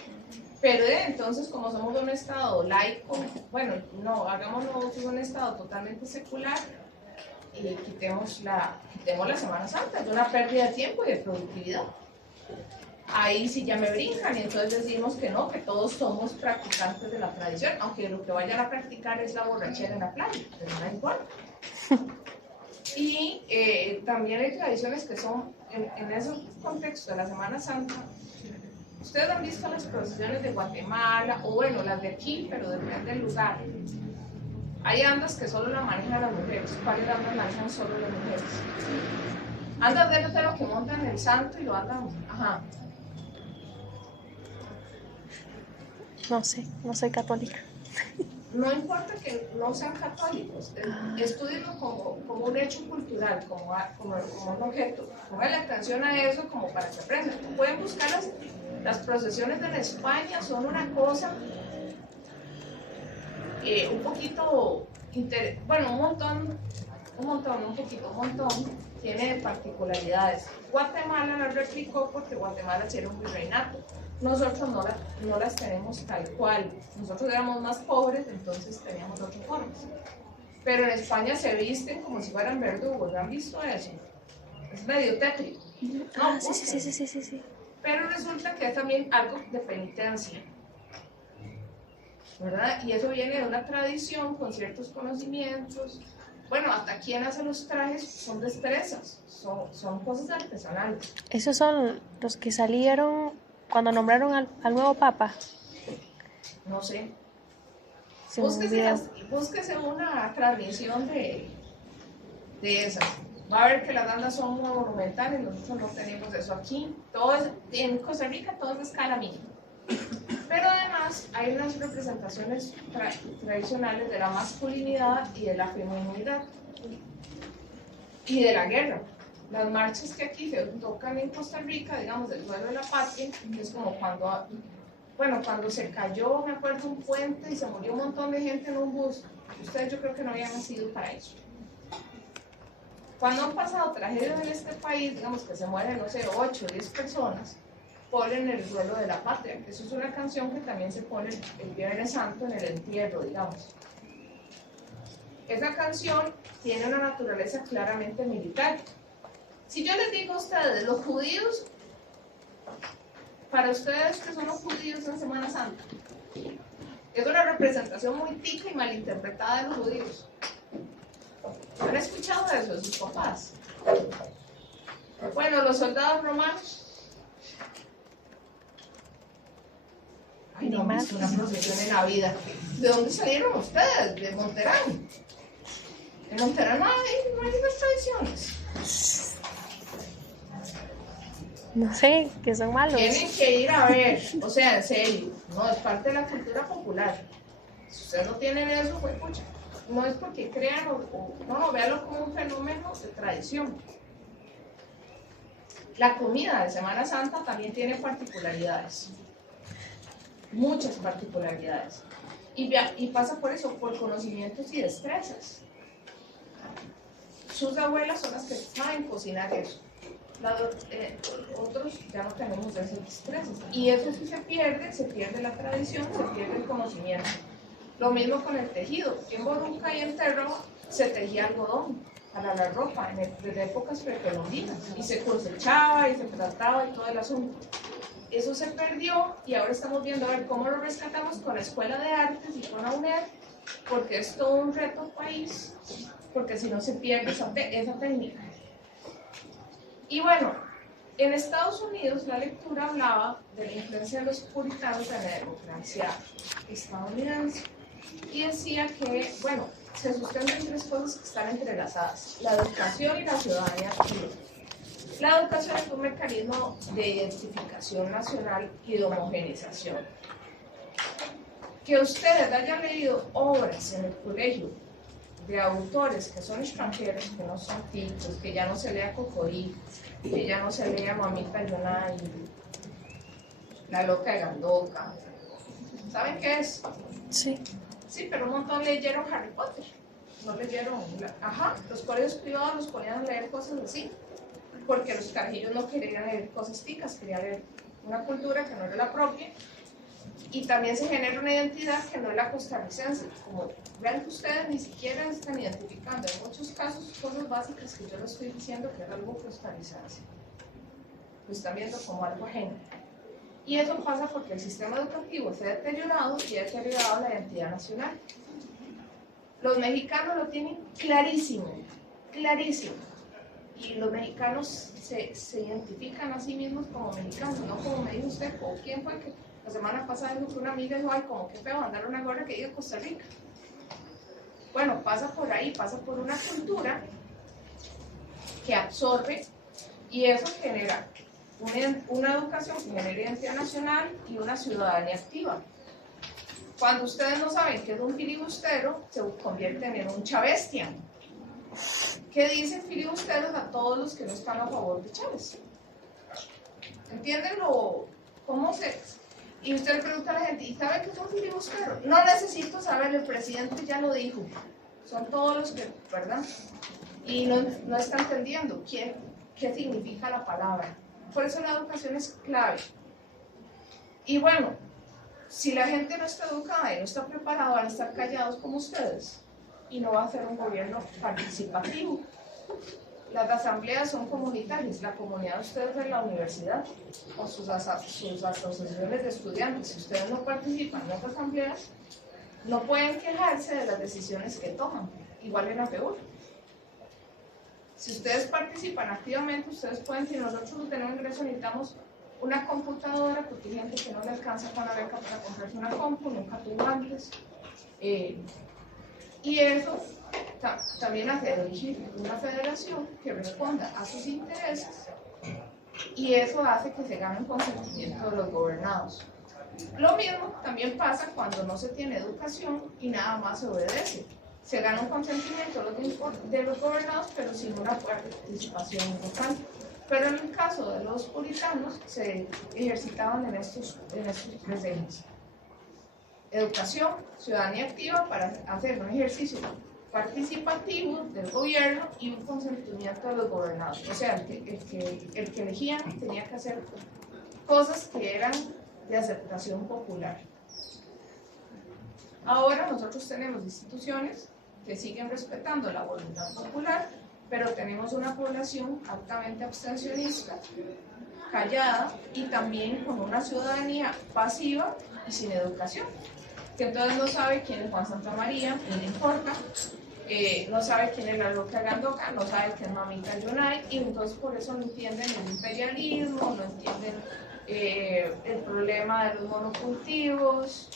Pero entonces, como somos un estado laico, bueno, no, hagámoslo un estado totalmente secular y quitemos la Semana Santa, es una pérdida de tiempo y de productividad. Ahí sí ya me brincan y entonces decimos que no, que todos somos practicantes de la tradición, aunque lo que vayan a practicar es la borrachera en la playa, pero no da igual. Y también hay tradiciones que son, en ese contexto de la Semana Santa, ustedes han visto las procesiones de Guatemala, o bueno, las de aquí, pero depende del lugar. Hay andas que solo la manejan las mujeres. ¿Cuáles andas manejan solo las mujeres? Andas de lo que montan el santo y lo andan, ajá. No sé, no soy católica. No importa que no sean católicos, estudienlo como un hecho cultural, como un objeto. Pónganle atención a eso como para que aprendan. Pueden buscar las procesiones en España, son una cosa un poquito, bueno, un montón, tiene particularidades. Guatemala la replicó porque Guatemala sí era un virreinato. Nosotros no las tenemos tal cual. Nosotros éramos más pobres, entonces teníamos otras formas. Pero en España se visten como si fueran verdugos. ¿Han visto eso? Es medio tétrico. No, sí. Pero resulta que es también algo de penitencia, ¿verdad? Y eso viene de una tradición con ciertos conocimientos. Bueno, hasta quien hace los trajes son destrezas, son cosas artesanales. Esos son los que salieron cuando nombraron al nuevo papa. No sé. Se me olvidó. Búsquese una transmisión de esas. Va a ver que las danzas son muy monumentales, nosotros no tenemos eso aquí. En Costa Rica todo es de escala mínima. Pero además hay unas representaciones tradicionales de la masculinidad y de la feminidad y de la guerra. Las marchas que aquí se tocan en Costa Rica, digamos, del duelo de la patria, que es como cuando se cayó, me acuerdo, un puente y se murió un montón de gente en un bus. Ustedes yo creo que no habían nacido para eso. Cuando han pasado tragedias en este país, digamos que se mueren, no sé, 8 o 10 personas, ponen el duelo de la patria. Eso es una canción que también se pone el Viernes Santo en el entierro, digamos. Esa canción tiene una naturaleza claramente militar. Si yo les digo a ustedes, los judíos, para ustedes que son los judíos en Semana Santa, es una representación muy tica y malinterpretada de los judíos. ¿Han escuchado eso de sus papás? Bueno, los soldados romanos. Ay, no han visto una procesión en la vida. ¿De dónde salieron ustedes? ¿De Monterán? En Monterán no hay esas tradiciones. no sé, que son malos. Tienen que ir a ver, o sea, en serio, no, es parte de la cultura popular. Si usted no tiene eso, pues pucha, no es porque crean no, véalo como un fenómeno de tradición. La comida de Semana Santa también tiene particularidades, muchas particularidades, y pasa por eso, por conocimientos y destrezas. Sus abuelas son las que saben cocinar eso. Otros ya no tenemos esas destrezas. Y eso sí se pierde la tradición, se pierde el conocimiento. Lo mismo con el tejido. En Boruca y en Terro se tejía algodón para la ropa desde épocas precolombinas. Y se cosechaba y se trataba y todo el asunto. Eso se perdió y ahora estamos viendo a ver cómo lo rescatamos con la Escuela de Artes y con la UNED, porque es todo un reto país, porque si no se pierde esa técnica. Y bueno, en Estados Unidos la lectura hablaba de la influencia de los puritanos en la democracia estadounidense y decía que, bueno, se sustentan tres cosas que están entrelazadas: la educación y la ciudadanía activa. La educación es un mecanismo de identificación nacional y de homogeneización. Que ustedes hayan leído obras en el colegio de autores que son extranjeros, que no son ticos, que ya no se lea Cocorí, que ya no se lea Mamita Yonay, La Loca de Gandoca. ¿Saben qué es? Sí. Sí, pero un montón leyeron Harry Potter. No leyeron, los colegios privados los ponían a leer cosas así, porque los carajillos no querían leer cosas ticas, querían leer una cultura que no era la propia. Y también se genera una identidad que no es la costarricense. Como vean que ustedes ni siquiera están identificando en muchos casos cosas básicas que yo les estoy diciendo que es algo costarricense. Lo están viendo como algo ajeno. Y eso pasa porque el sistema educativo se ha deteriorado y ha deteriorado la identidad nacional. Los mexicanos lo tienen clarísimo, clarísimo. Y los mexicanos se identifican a sí mismos como mexicanos, no como me dijo usted, o quién fue que la semana pasada dijo que una amiga dijo, ay, como que feo andar una gorra que diga Costa Rica. Bueno, pasa por ahí, pasa por una cultura que absorbe y eso genera una educación que genera identidad nacional y una ciudadanía activa. Cuando ustedes no saben qué es un filibustero, se convierten en un chavestian. ¿Qué dicen filibusteros a todos los que no están a favor de Chávez? ¿Entienden cómo se...? Y usted le pregunta a la gente, ¿y sabe qué es un filibustero? No necesito saber, el presidente ya lo dijo. Son todos los que, ¿verdad? Y no está entendiendo qué significa la palabra. Por eso la educación es clave. Y bueno, si la gente no está educada y no está preparada, van a estar callados como ustedes. Y no va a ser un gobierno participativo. Las asambleas son comunitarias, la comunidad de ustedes es la universidad o sus asociaciones de estudiantes. Si ustedes no participan en las asambleas, no pueden quejarse de las decisiones que toman, igual en la PEUR. Si ustedes participan activamente, ustedes pueden, si nosotros no tenemos ingreso, necesitamos una computadora, porque hay gente que no le alcanza con la beca para comprarse una compu, nunca tuvo antes. Y eso también hace elegir una federación que responda a sus intereses y eso hace que se gane un consentimiento de los gobernados. Lo mismo también pasa cuando no se tiene educación y nada más se obedece. Se gana un consentimiento de los gobernados pero sin una participación local. Pero en el caso de los puritanos se ejercitaban en estos tres ejes: educación, ciudadanía activa para hacer un ejercicio participativo del gobierno y un consentimiento de los gobernados. O sea, el que elegían tenía que hacer cosas que eran de aceptación popular. Ahora nosotros tenemos instituciones que siguen respetando la voluntad popular, pero tenemos una población altamente abstencionista, callada y también con una ciudadanía pasiva y sin educación, que entonces no sabe quién es Juan Santamaría, ni le importa, no sabe quién es La Loca de Gandoca, no sabe quién es Mamita Yonay, y entonces por eso no entienden el imperialismo, no entienden el problema de los monocultivos,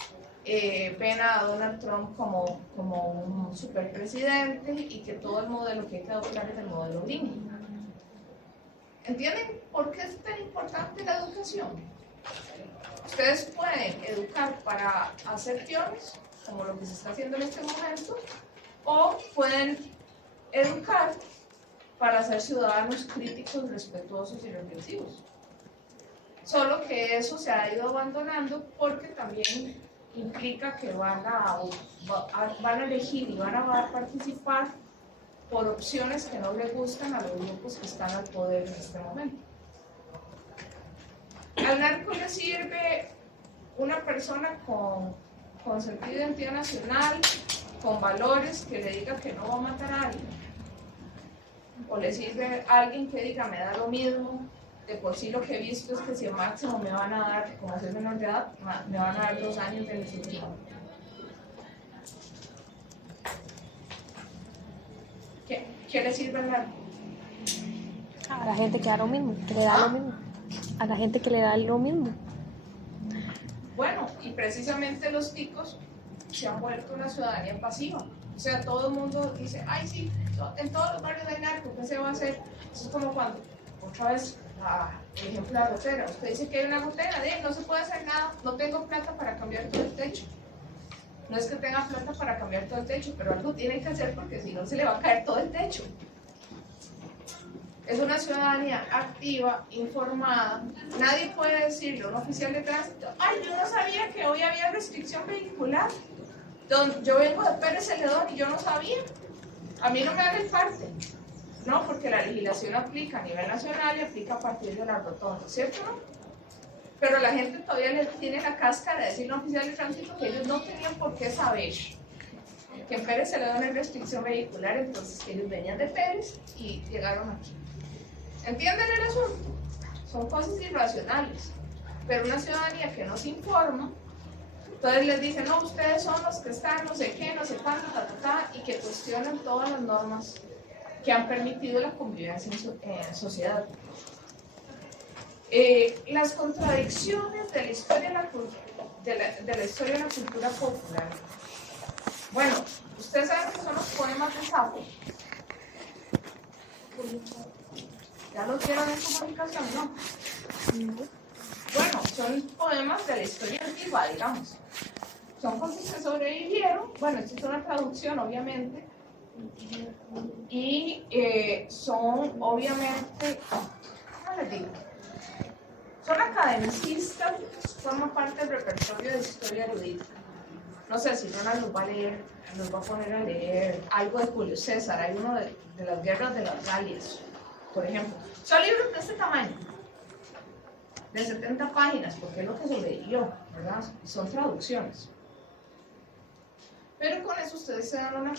ven a Donald Trump como un superpresidente y que todo el modelo que hay que adoptar es el modelo gringo. ¿Entienden por qué es tan importante la educación? Ustedes pueden educar para hacer piones, como lo que se está haciendo en este momento, o pueden educar para ser ciudadanos críticos, respetuosos y reflexivos. Solo que eso se ha ido abandonando porque también implica que van a elegir y van a participar por opciones que no les gustan a los grupos que están al poder en este momento. Al narco le sirve una persona con sentido de identidad nacional, con valores, que le diga que no va a matar a alguien. O le sirve a alguien que diga, me da lo mismo, de por sí lo que he visto es que si máximo me van a dar, como soy menor de edad, me van a dar 2 años de disciplina. ¿Qué le sirve al narco? A la gente que da lo mismo, que le da lo mismo. A la gente que le da lo mismo. Bueno, y precisamente los ticos se han vuelto una ciudadanía pasiva. O sea, todo el mundo dice, ay sí, en todos los barrios hay narco, ¿qué se va a hacer? Eso es como cuando, otra vez, el ejemplo de la gotera. Usted dice que hay una gotera, no se puede hacer nada, no tengo plata para cambiar todo el techo. No es que tenga plata para cambiar todo el techo, pero algo tienen que hacer porque si no se le va a caer todo el techo. Es una ciudadanía activa, informada. Nadie puede decirle a un oficial de tránsito, ay, yo no sabía que hoy había restricción vehicular. Yo vengo de Pérez Celedón y yo no sabía. A mí no me hagan parte. No, porque la legislación aplica a nivel nacional y aplica a partir de las rotondas, ¿cierto? ¿No? Pero la gente todavía les tiene la cáscara de decirle a un oficial de tránsito que ellos no tenían por qué saber que en Pérez Celedón hay restricción vehicular, entonces que ellos venían de Pérez y llegaron aquí. ¿Entienden el asunto? Son cosas irracionales, pero una ciudadanía que no se informa, entonces les dicen, no, ustedes son los que están, no sé qué, no sé cuánto, y que cuestionan todas las normas que han permitido la convivencia en sociedad. Las contradicciones de la historia de la historia de la cultura popular. Bueno, ustedes saben que son los poemas de Safo. ¿Ya los vieron en comunicación? No. Bueno, son poemas de la historia antigua, digamos. Son cosas que sobrevivieron. Bueno, esto es una traducción, obviamente. Y son, obviamente, ¿cómo les digo? Son academicistas, forman parte del repertorio de historia erudita. No sé si Ronald los va a leer, nos va a poner a leer algo de Julio César, hay uno de las guerras de las Galias, por ejemplo. Son libros de este tamaño, de 70 páginas, porque es lo que sobrevivió, ¿verdad? Son traducciones. Pero con eso ustedes se dan una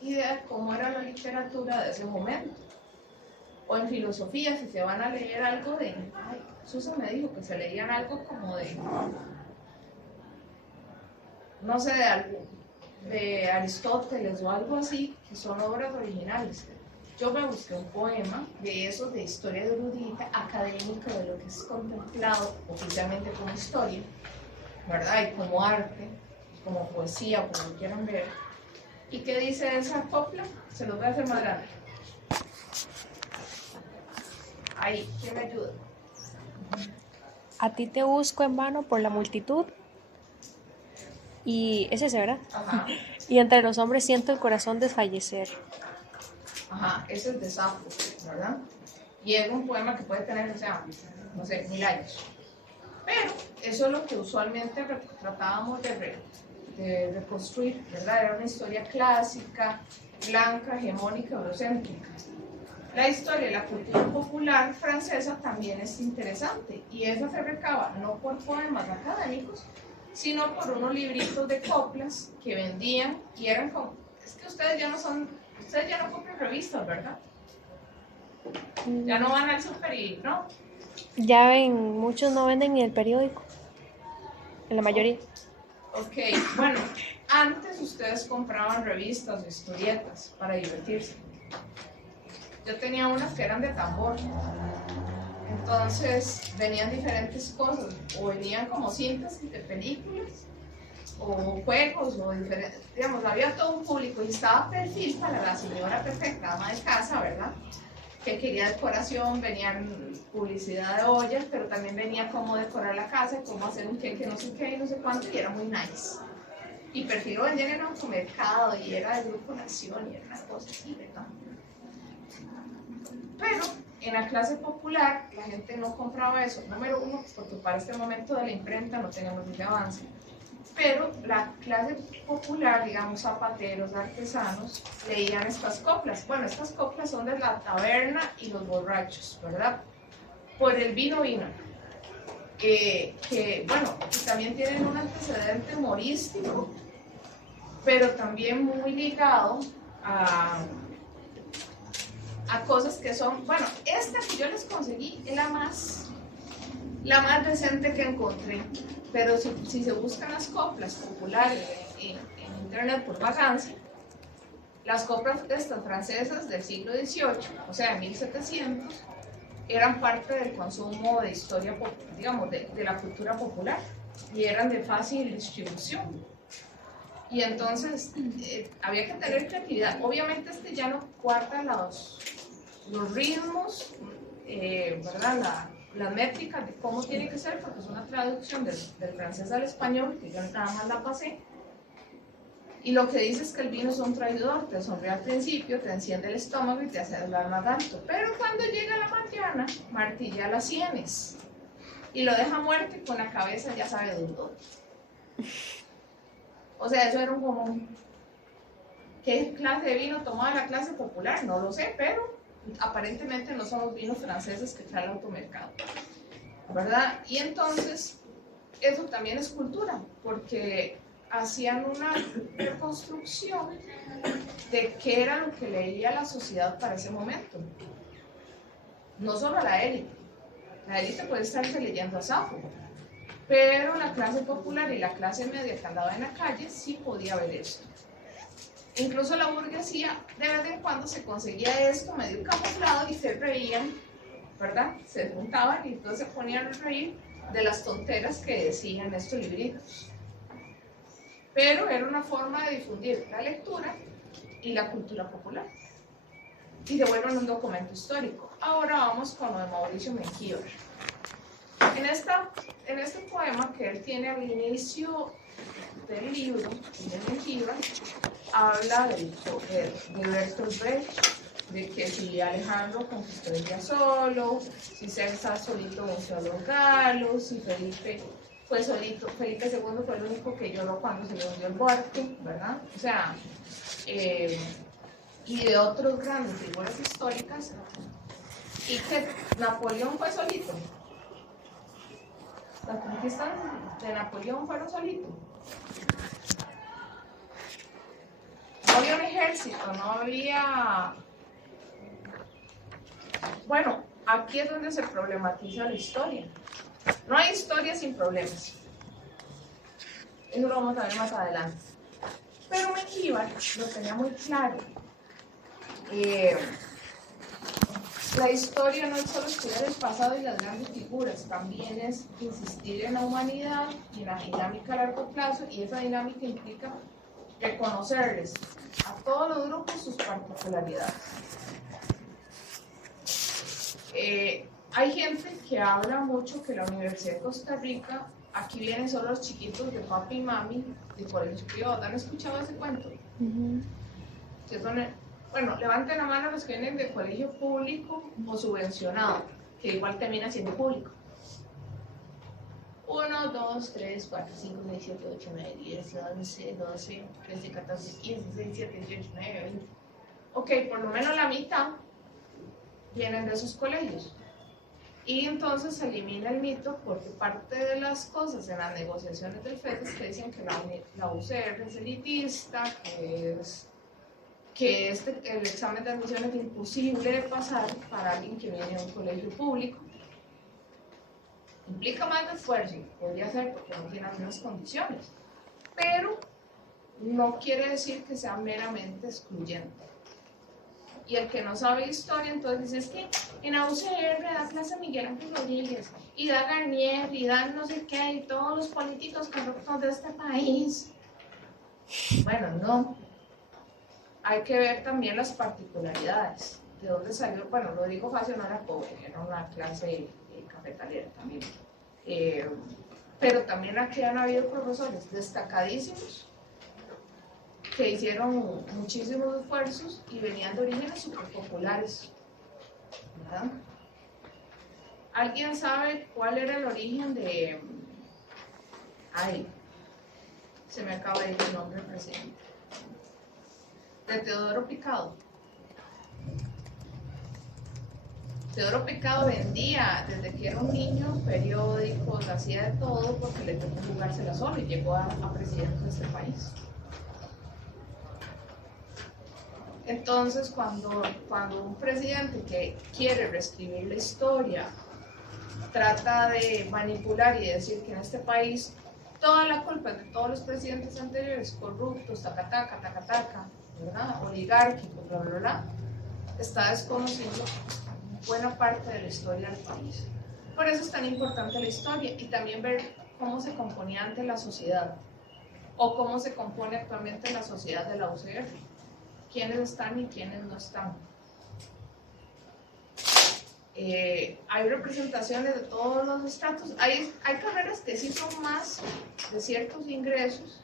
idea de cómo era la literatura de ese momento. O en filosofía, si se van a leer algo de... Ay, Susan me dijo que se leían algo como de... No sé, de Aristóteles o algo así, que son obras originales. Yo me busqué un poema de esos de historia erudita, académico, de lo que es contemplado oficialmente como historia, ¿verdad? Y como arte, como poesía, como lo quieran ver. ¿Y qué dice esa copla? Se los voy a hacer más grande. Ahí, ¿quién me ayuda? A ti te busco en vano por la multitud. Y es ese, ¿verdad? Ajá. Y entre los hombres siento el corazón desfallecer. Ajá, ese es de Safo, ¿verdad? Y es un poema que puede tener, o sea, no sé, 1000 años. Pero eso es lo que usualmente tratábamos de reconstruir, ¿verdad? Era una historia clásica, blanca, hegemónica, eurocéntrica. La historia de la cultura popular francesa también es interesante, y esa se recaba no por poemas académicos, sino por unos libritos de coplas que vendían y eran como, es que ustedes ya no compran revistas, ¿verdad? Ya no van al super y, ¿no? Ya ven, muchos no venden ni el periódico. En la mayoría. Ok, bueno, antes ustedes compraban revistas o historietas para divertirse. Yo tenía unas que eran de tambor. Entonces venían diferentes cosas, o venían como cintas de películas, o juegos, o diferentes, digamos, había todo un público y estaba Perfil para la señora perfecta, ama de casa, ¿verdad? que quería decoración, venían publicidad de ollas, pero también venía cómo decorar la casa, cómo hacer un queque, no sé qué, y no sé cuánto, y era muy nice. Y perfil lo vendían en automercado, y era del Grupo Nación, y era una cosa así, ¿verdad? Pero en la clase popular la gente no compraba eso. Número uno, porque para este momento de la imprenta no teníamos mucho avance. Pero la clase popular, digamos zapateros, artesanos, leían estas coplas. Bueno, estas coplas son de la taberna y los borrachos, ¿verdad? Por el vino. Bueno, y también tienen un antecedente humorístico, pero también muy ligado a cosas que son, bueno, esta que yo les conseguí es la más decente que encontré, pero si se buscan las coplas populares en internet por vacancia, las coplas de estas francesas del siglo XVIII, o sea, de 1700, eran parte del consumo de historia, digamos, de la cultura popular, y eran de fácil distribución. Y entonces había que tener creatividad. Obviamente ya no guarda los ritmos, ¿verdad? Las métricas de cómo tiene que ser, porque es una traducción del francés al español, que yo nada más la pasé. Y lo que dice es que el vino es un traidor, te sonríe al principio, te enciende el estómago y te hace hablar más alto. Pero cuando llega la mañana, martilla las sienes y lo deja muerto y con la cabeza ya sabe duro. O sea, eso era un común. ¿Qué clase de vino tomaba la clase popular? No lo sé, pero aparentemente no son los vinos franceses que trae el automercado, ¿verdad? Y entonces, eso también es cultura, porque hacían una reconstrucción de qué era lo que leía la sociedad para ese momento. No solo la élite puede estarse leyendo a Safo, pero la clase popular y la clase media que andaba en la calle sí podía ver esto. Incluso la burguesía de vez en cuando se conseguía esto medio camuflado y se reían, ¿verdad? Se juntaban y entonces se ponían a reír de las tonteras que decían estos libritos. Pero era una forma de difundir la lectura y la cultura popular. Y se vuelve un documento histórico. Ahora vamos con lo de Mauricio Mengíbar. En este poema que él tiene al inicio del libro de Mengíbar, habla de Bertolt Brecht, de que si Alejandro conquistó ella solo, si César solito venció a los galos, si Felipe fue solito, Felipe II fue el único que lloró cuando se le hundió el barco, ¿verdad? O sea, y de otros grandes figuras históricas, y que Napoleón fue solito. Las conquistas de Napoleón fueron solitos. No había un ejército, no había... Bueno, aquí es donde se problematiza la historia. No hay historia sin problemas. Eso lo vamos a ver más adelante. Pero Mengíbar lo tenía muy claro. La historia no es solo estudiar el pasado y las grandes figuras, también es insistir en la humanidad y en la dinámica a largo plazo, y esa dinámica implica reconocerles a todos los grupos sus particularidades. Hay gente que habla mucho que la Universidad de Costa Rica, aquí vienen solo los chiquitos de papi y mami de colegio privado. ¿Han escuchado ese cuento? Que son, bueno, levanten la mano los que vienen de colegio público o subvencionado, que igual termina siendo público. 1, 2, 3, 4, 5, 6, 7, 8, 9, 10, 11, 12, 13, 14, 15, 16, 17, 18, 19, 20. Ok, por lo menos la mitad vienen de esos colegios. Y entonces se elimina el mito, porque parte de las cosas en las negociaciones del FED es que dicen que la UCR es elitista, que el examen de admisión es imposible de pasar para alguien que viene de un colegio público. Implica más de esfuerzo, podría ser porque no tiene las mismas condiciones, pero no quiere decir que sea meramente excluyente. Y el que no sabe historia, entonces dice, es que en la UCR da clase Miguel Ángel Rodríguez, y da Garnier, y da no sé qué, y todos los políticos corruptos de este país. Bueno, no. Hay que ver también las particularidades. de dónde salió. Bueno, Rodrigo Facio no era pobre, era una clase cafetalera también. Pero también aquí han habido profesores destacadísimos que hicieron muchísimos esfuerzos y venían de orígenes súper populares, ¿verdad? ¿Alguien sabe cuál era el origen de... Ay, se me acaba de ir el nombre del presidente. De Teodoro Picado. Teodoro Picado vendía, desde que era un niño, periódicos, hacía de todo porque le tocó jugársela solo y llegó a presidente de este país. Entonces, cuando un presidente que quiere reescribir la historia trata de manipular y decir que en este país toda la culpa es de todos los presidentes anteriores, corruptos, taca, ¿verdad? Oligárquicos, bla, bla, bla, está desconociendo buena parte de la historia del país. Por eso es tan importante la historia y también ver cómo se componía antes la sociedad o cómo se compone actualmente la sociedad de la UCR, quiénes están y quiénes no están. Hay representaciones de todos los estratos. Hay carreras que sí son más de ciertos ingresos,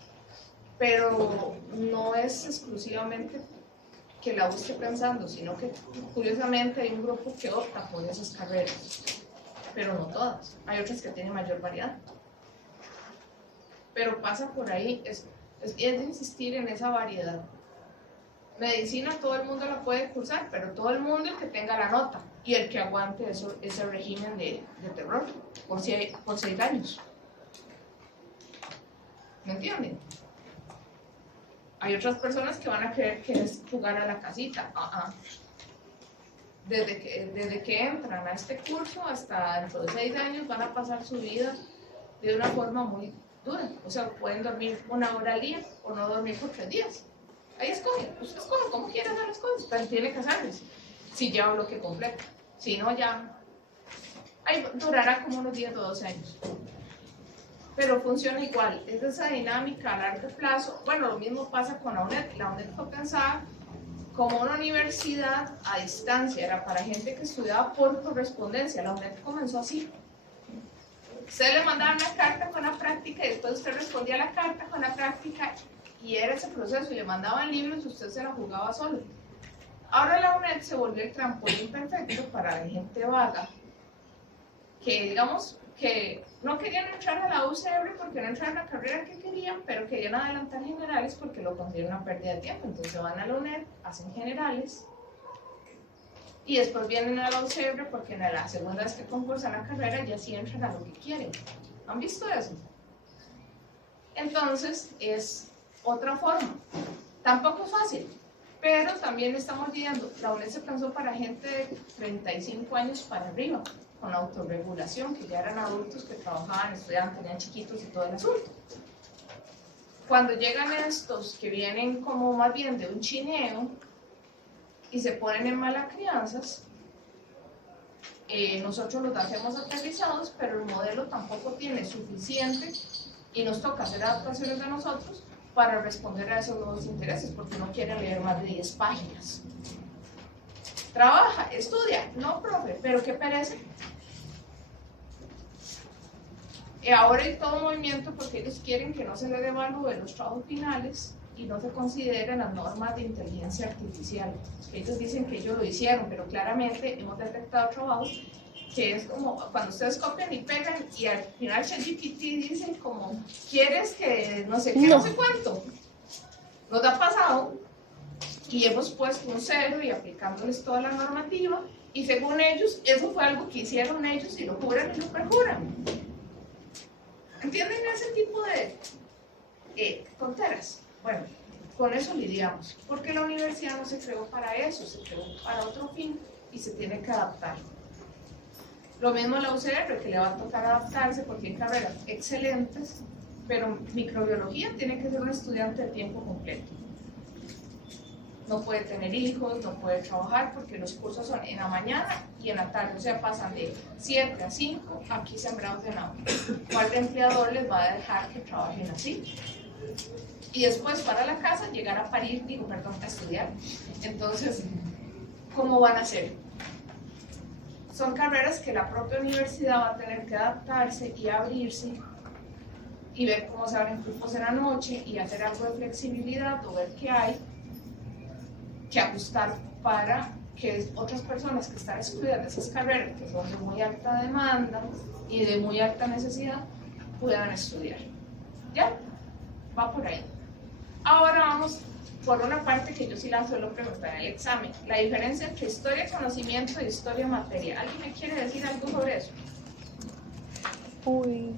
pero no es exclusivamente que la U esté pensando, sino que curiosamente hay un grupo que opta por esas carreras, pero no todas. Hay otras que tienen mayor variedad. Pero pasa por ahí, es de insistir en esa variedad. Medicina todo el mundo la puede cursar, pero todo el mundo el que tenga la nota y el que aguante ese régimen de terror por 6 años. ¿Me entienden? Hay otras personas que van a creer que es jugar a la casita. Desde que entran a este curso hasta dentro de 6 años van a pasar su vida de una forma muy dura. O sea, pueden dormir 1 hora al día o no dormir por 3 días. Ahí escogen, usted escoge como quiera hacer las cosas, pero tiene que hacerlas. Si lleva bloque completo, si no ya, ahí durará como unos 10 o 12 años. Pero funciona igual, es esa dinámica a largo plazo. Bueno, lo mismo pasa con la UNED. La UNED fue pensada como una universidad a distancia, era para gente que estudiaba por correspondencia. La UNED comenzó así. Usted le mandaba una carta con la práctica y después usted respondía a la carta con la práctica y era ese proceso y le mandaban libros y usted se la jugaba solo. Ahora la UNED se volvió el trampolín perfecto para la gente vaga que, digamos, que no querían entrar a la UCR porque no entraron a la carrera que querían, pero querían adelantar generales porque lo consideran una pérdida de tiempo. Entonces van a la UNED, hacen generales y después vienen a la UCR porque en la segunda vez que concursan la carrera ya sí entran a lo que quieren. ¿Han visto eso? Entonces es otra forma. Tampoco es fácil, pero también estamos viendo, la UNED se pensó para gente de 35 años para arriba, con autorregulación, que ya eran adultos que trabajaban, estudiaban, tenían chiquitos y todo el asunto. Cuando llegan estos que vienen como más bien de un chineo y se ponen en malas crianzas, nosotros los hacemos aterrizados, pero el modelo tampoco tiene suficiente y nos toca hacer adaptaciones de nosotros para responder a esos nuevos intereses, porque no quiere leer más de 10 páginas. Trabaja, estudia, no, profe, pero qué pereza. Ahora hay todo movimiento porque ellos quieren que no se le devalúe los trabajos finales y no se consideren las normas de inteligencia artificial. Ellos dicen que ellos lo hicieron, pero claramente hemos detectado trabajos que es como cuando ustedes copian y pegan y al final ChatGPT dice como, ¿quieres que no sé qué, no sé cuánto? Nos ha pasado y hemos puesto un 0 y aplicándoles toda la normativa y según ellos, eso fue algo que hicieron ellos y lo juran y lo perjuran. ¿Entienden ese tipo de tonteras? Bueno, con eso lidiamos, porque la universidad no se creó para eso, se creó para otro fin y se tiene que adaptar. Lo mismo la UCR, que le va a tocar adaptarse porque hay carreras excelentes, pero microbiología tiene que ser un estudiante de tiempo completo. No puede tener hijos, no puede trabajar porque los cursos son en la mañana y en la tarde, o sea, pasan de 7 a 5 aquí sembrados de nada. ¿Cuál empleador les va a dejar que trabajen así? Y después para la casa llegar a parir, a estudiar. Entonces, ¿cómo van a ser? Son carreras que la propia universidad va a tener que adaptarse y abrirse y ver cómo se abren grupos en la noche y hacer algo de flexibilidad o ver qué hay que ajustar para que otras personas que están estudiando esas carreras que son de muy alta demanda y de muy alta necesidad puedan estudiar. ¿Ya? Va por ahí. Ahora vamos por una parte que yo sí la suelo preguntar en el examen, la diferencia entre historia conocimiento y historia materia. ¿Alguien me quiere decir algo sobre eso? Uy.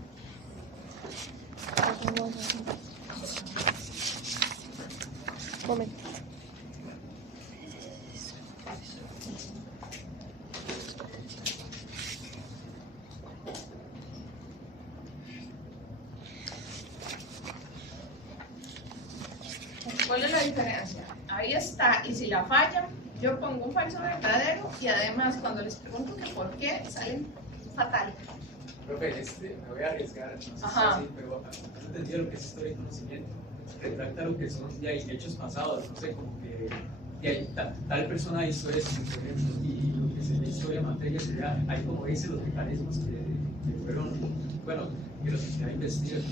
Momento. ¿Cuál es la diferencia? Ahí está, y si la fallan, yo pongo un falso verdadero y además cuando les pregunto que por qué, salen fatal. Profe, me voy a arriesgar, no sé si es Ajá. así, pero no entendí lo que es historia y conocimiento. Retracta lo que son ya hechos pasados, no sé, como que hay tal persona hizo eso, por ejemplo, y lo que sería historia materia sería, hay como dice los mecanismos que fueron, bueno, que los que han investigado,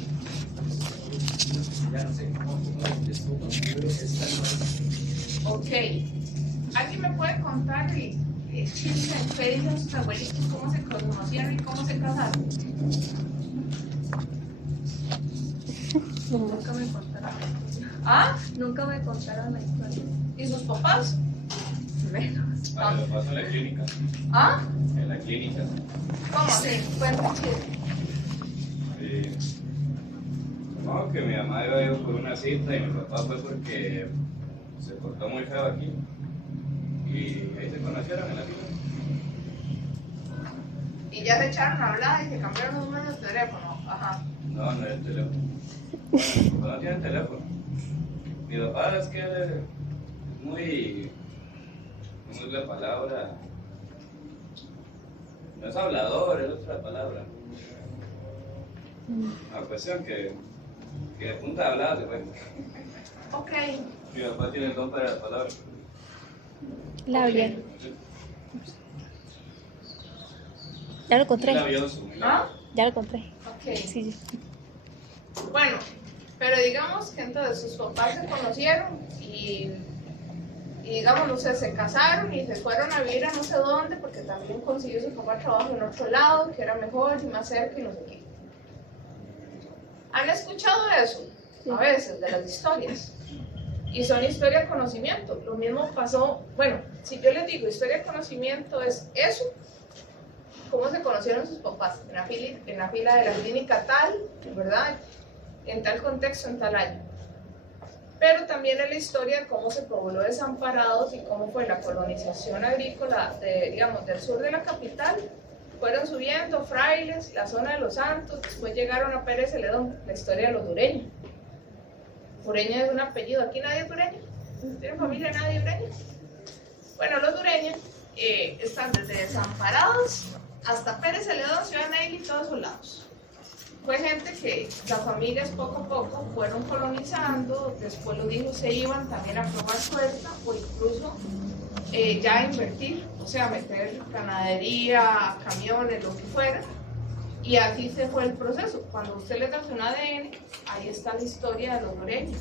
ya no sé cómo estuvo construido esta nueva. Ok. ¿Alguien me puede contar el chisme de dicen sus abuelitos, cómo se conocieron y cómo se casaron? Nunca me contaron. ¿Ah? Nunca me contaron la historia. ¿Y sus papás? Menos. Ah, me lo paso en la clínica. ¿Ah? En la clínica. ¿Cómo así? Cuenta el chisme. No, que mi mamá iba a ir por una cita y mi papá fue porque se cortó muy feo aquí. Y ahí se conocieron en la clínica. Y ya se echaron a hablar y se cambiaron los números de teléfono. Ajá. No, no es el teléfono. Mi papá no tiene teléfono. Mi papá es que él es muy. ¿Cómo es la palabra? No es hablador, es otra palabra. La cuestión que de punta de hablar se fue. Ok. Mi papá tiene el don para las palabras. Labia. Ya lo encontré. Muy labioso, muy ¿Ah? labioso. Ya lo encontré. Ok. Sí, sí. Bueno, pero digamos que entonces sus papás se conocieron y digamos, no sé, se casaron y se fueron a vivir a no sé dónde porque también consiguió su papá trabajo en otro lado, que era mejor y más cerca y no sé qué. ¿Han escuchado eso? A veces, de las historias. Y son historia de conocimiento. Lo mismo pasó, bueno, si yo les digo historia de conocimiento es eso, cómo se conocieron sus papás, en la fila de la clínica tal, ¿verdad? En tal contexto, en tal año. Pero también es la historia de cómo se pobló Desamparados y cómo fue la colonización agrícola digamos, del sur de la capital. Fueron subiendo Frailes, la zona de Los Santos, después llegaron a Pérez Celedón, la historia de los Dureña. Dureña es un apellido, aquí nadie es Dureña, ¿no tiene familia nadie Dureña? Bueno, los Dureña están desde Desamparados hasta Pérez Celedón, Ciudad Neyli y todos esos lados. Fue gente que las familias poco a poco fueron colonizando, después los hijos se iban también a probar suerte o incluso ya a invertir, o sea, meter ganadería, camiones, lo que fuera, y así se fue el proceso. Cuando usted le da un ADN, ahí está la historia de los dureños.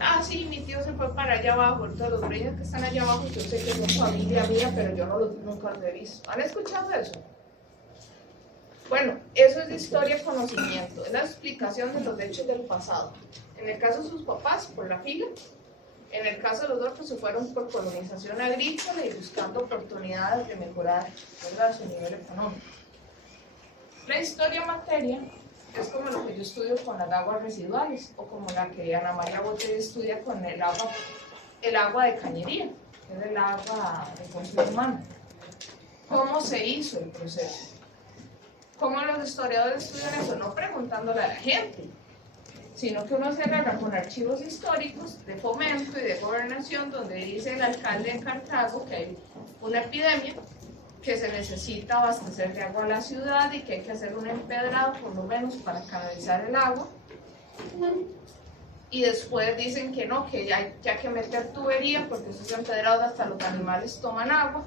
Ah, sí, mi tío se fue para allá abajo, entonces los dureños que están allá abajo, yo sé que son familia mía, pero yo nunca los he visto. ¿Han escuchado eso? Bueno, eso es historia conocimiento, es la explicación de los hechos del pasado. En el caso de sus papás, por la fila. En el caso de los otros, se fueron por colonización agrícola y buscando oportunidades de mejorar, ¿verdad?, su nivel económico. La historia materia es como lo que yo estudio con las aguas residuales o como la que Ana María Botello estudia con el agua de cañería, que es el agua de consumo humano. ¿Cómo se hizo el proceso? ¿Cómo los historiadores estudian eso? No preguntándole a la gente, sino que uno se agarra con archivos históricos de fomento y de gobernación donde dice el alcalde de Cartago que hay una epidemia, que se necesita abastecer de agua a la ciudad y que hay que hacer un empedrado por lo menos para canalizar el agua. y después dicen que no, que ya hay que meter tubería porque esos empedrados hasta los animales toman agua,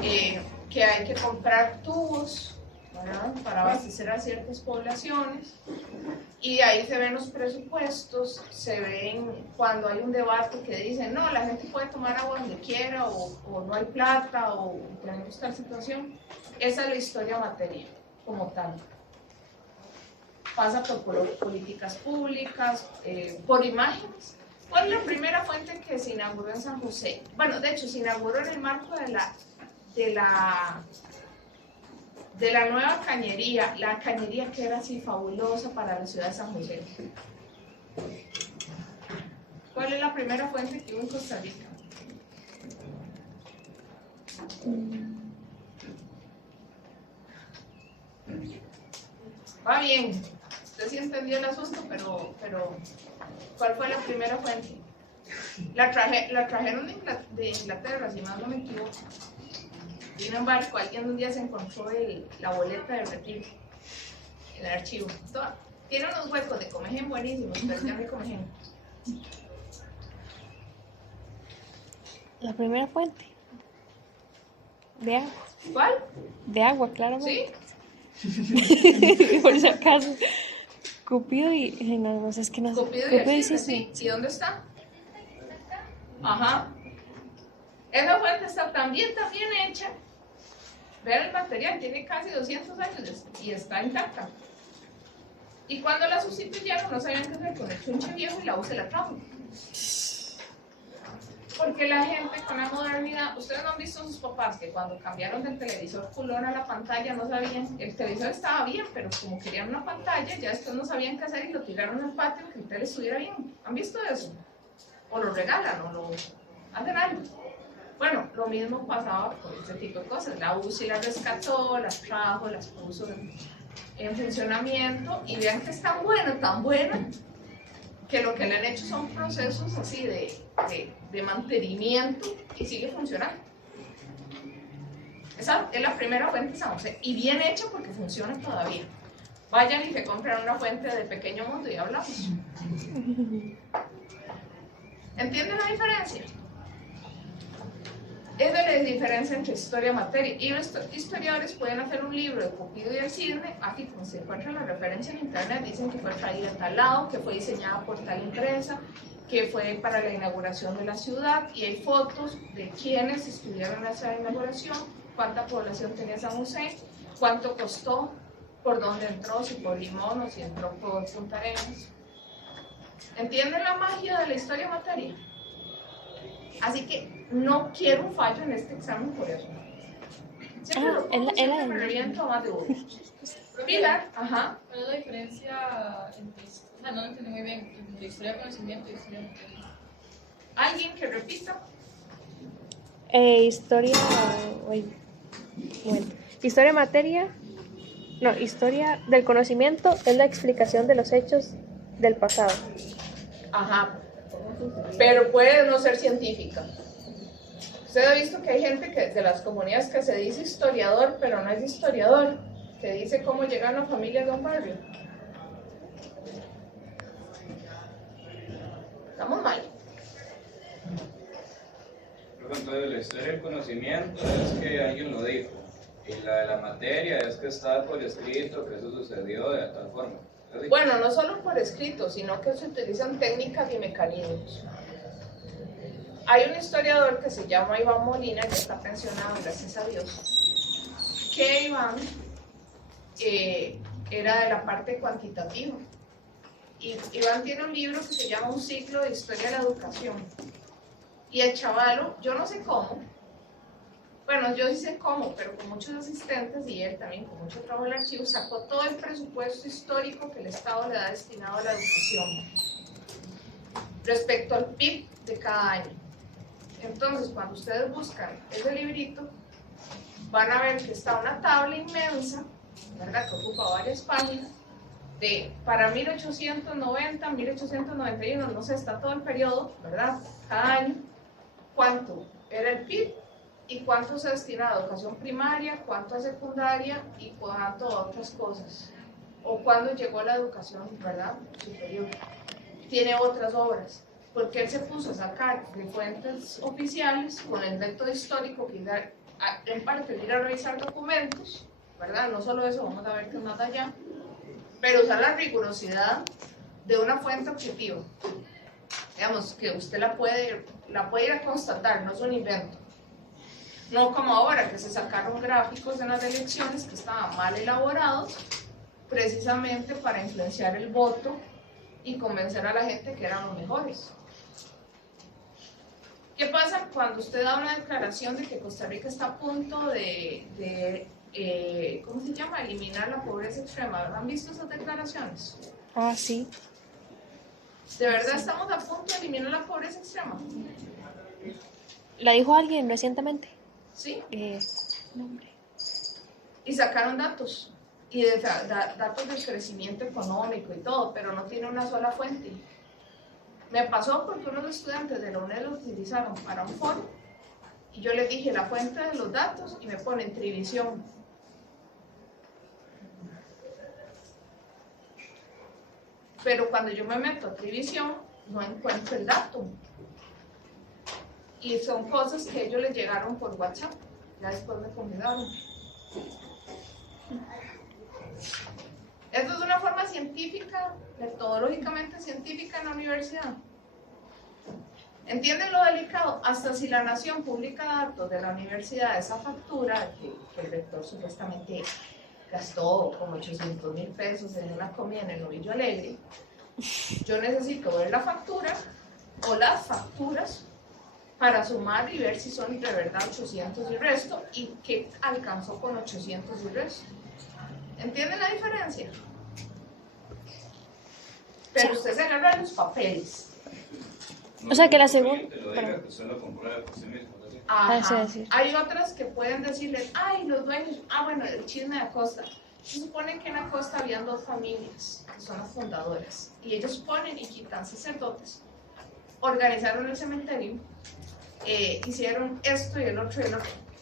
que hay que comprar tubos, ¿verdad?, para abastecer a ciertas poblaciones, y de ahí se ven los presupuestos, se ven cuando hay un debate que dicen, no, la gente puede tomar agua donde quiera, o no hay plata, o tenemos tal situación. Esa es la historia materia, como tal. Pasa por políticas públicas, por imágenes. ¿Cuál es la primera fuente que se inauguró en San José? Bueno, de hecho, se inauguró en el marco de la nueva cañería, la cañería que era así fabulosa para la ciudad de San José. ¿Cuál es la primera fuente que hubo en Costa Rica? Va bien, usted sí entendió el asunto, pero ¿cuál fue la primera fuente? La trajeron de Inglaterra, si más no me equivoco. Vino en barco, alguien un día se encontró la boleta de retiro en el archivo. Tiene unos huecos de comején buenísimos, pero ya no hay comején. La primera fuente. De agua. ¿Cuál? De agua, claramente. ¿Sí? Por si acaso. Cupido y... No sé, es que no sé. Cupido y Alcina, sí. ¿Y dónde está? Ajá. Esa fuente está también hecha. Vean el material, tiene casi 200 años y está intacta. Y cuando la sustituyeron no sabían qué hacer con el chunche viejo y la U se la trajo. Porque la gente con la modernidad, ustedes no han visto a sus papás que cuando cambiaron del televisor culón a la pantalla no sabían, el televisor estaba bien, pero como querían una pantalla, ya después no sabían qué hacer y lo tiraron al patio que el tele estuviera bien. ¿Han visto eso? O lo regalan o lo hacen algo. Bueno, lo mismo pasaba con este tipo de cosas. La UCI las rescató, las trajo, las puso en funcionamiento y vean que es tan buena, que lo que le han hecho son procesos así de mantenimiento y sigue funcionando. Esa es la primera fuente de San José y bien hecha porque funciona todavía. Vayan y se compren una fuente de Pequeño Mundo y hablamos. ¿Entienden la diferencia? Esa es la diferencia entre historia y materia. Y los historiadores pueden hacer un libro de Cupido y el Cisne, aquí como se encuentra la referencia en internet, dicen que fue traída a tal lado, que fue diseñada por tal empresa, que fue para la inauguración de la ciudad, y hay fotos de quienes estuvieron en esa inauguración, cuánta población tenía San José, cuánto costó, por dónde entró, si por Limón o si entró por Punta Arenas. ¿Entienden la magia de la historia materia? Así que no quiero un fallo en este examen por eso. Siempre lo pongo, siempre me reviento más de uno. Pilar, ajá. ¿Cuál es la diferencia entre, o sea, no lo entendí muy bien, entre historia de conocimiento y historia de materia? ¿Alguien que repita? Historia... Bueno, historia materia... No, historia del conocimiento es la explicación de los hechos del pasado. Ajá. Pero puede no ser científica. Usted ha visto que hay gente de las comunidades que se dice historiador, pero no es historiador, que dice cómo llegan las familias de un barrio. Estamos mal. Entonces, la historia del conocimiento es que alguien lo dijo, y la de la materia es que está por escrito, que eso sucedió de tal forma. ¿Sí? Bueno, no solo por escrito, sino que se utilizan técnicas y mecanismos. Hay un historiador que se llama Iván Molina, que está pensionado, gracias a Dios, que Iván era de la parte cuantitativa. Y Iván tiene un libro que se llama Un ciclo de historia de la educación. Y el chavalo, yo no sé cómo, bueno, yo sí sé cómo, pero con muchos asistentes y él también con mucho trabajo en el archivo, sacó todo el presupuesto histórico que el Estado le da destinado a la educación respecto al PIB de cada año. Entonces, cuando ustedes buscan ese librito, van a ver que está una tabla inmensa, ¿verdad?, que ocupa varias páginas, para 1890, 1891, no sé, está todo el periodo, ¿verdad?, cada año, cuánto era el PIB y cuánto se destina a educación primaria, cuánto a secundaria y cuánto a otras cosas, o cuándo llegó la educación, ¿verdad?, superior. tiene otras obras, porque él se puso a sacar de fuentes oficiales con el método histórico que en parte ir a revisar documentos, ¿verdad? No solo eso, vamos a ver qué más allá, pero usar la rigurosidad de una fuente objetiva, digamos, que usted la puede ir a constatar, no es un invento. No como ahora, que se sacaron gráficos en las elecciones que estaban mal elaborados, precisamente para influenciar el voto y convencer a la gente que eran los mejores. ¿Qué pasa cuando usted da una declaración de que Costa Rica está a punto de ¿cómo se llama? Eliminar la pobreza extrema? ¿Han visto esas declaraciones? Ah, sí. ¿De verdad estamos a punto de eliminar la pobreza extrema? ¿La dijo alguien recientemente? ¿Sí? No, hombre. Y sacaron datos, y datos del crecimiento económico y todo, pero no tiene una sola fuente. Me pasó porque unos estudiantes de la UNED lo utilizaron para un foro, y yo les dije la fuente de los datos, y me ponen Trivisión. Pero cuando yo me meto a Trivisión, no encuentro el dato. Y son cosas que ellos les llegaron por WhatsApp, ya después me convidaron. Esto es una forma científica, metodológicamente científica en la universidad. ¿Entienden lo delicado? Hasta si la Nación publica datos de la universidad, esa factura que el rector supuestamente gastó como 800,000 pesos en una comida en el Novillo Alegre, yo necesito ver la factura o las facturas para sumar y ver si son de verdad 800 y resto, y qué alcanzó con 800 y resto. ¿Entienden la diferencia? Pero usted se agarra los papeles. O sea que la segunda... Que te lo diga, que usted lo compruebe por sí mismo. ¿Sí? Ajá. Sí. Hay otras que pueden decirles, ay, los dueños, bueno, el chisme de Acosta. Se supone que en Acosta habían 2 familias, que son las fundadoras, y ellos ponen y quitan sacerdotes, organizaron el cementerio, hicieron esto y el otro.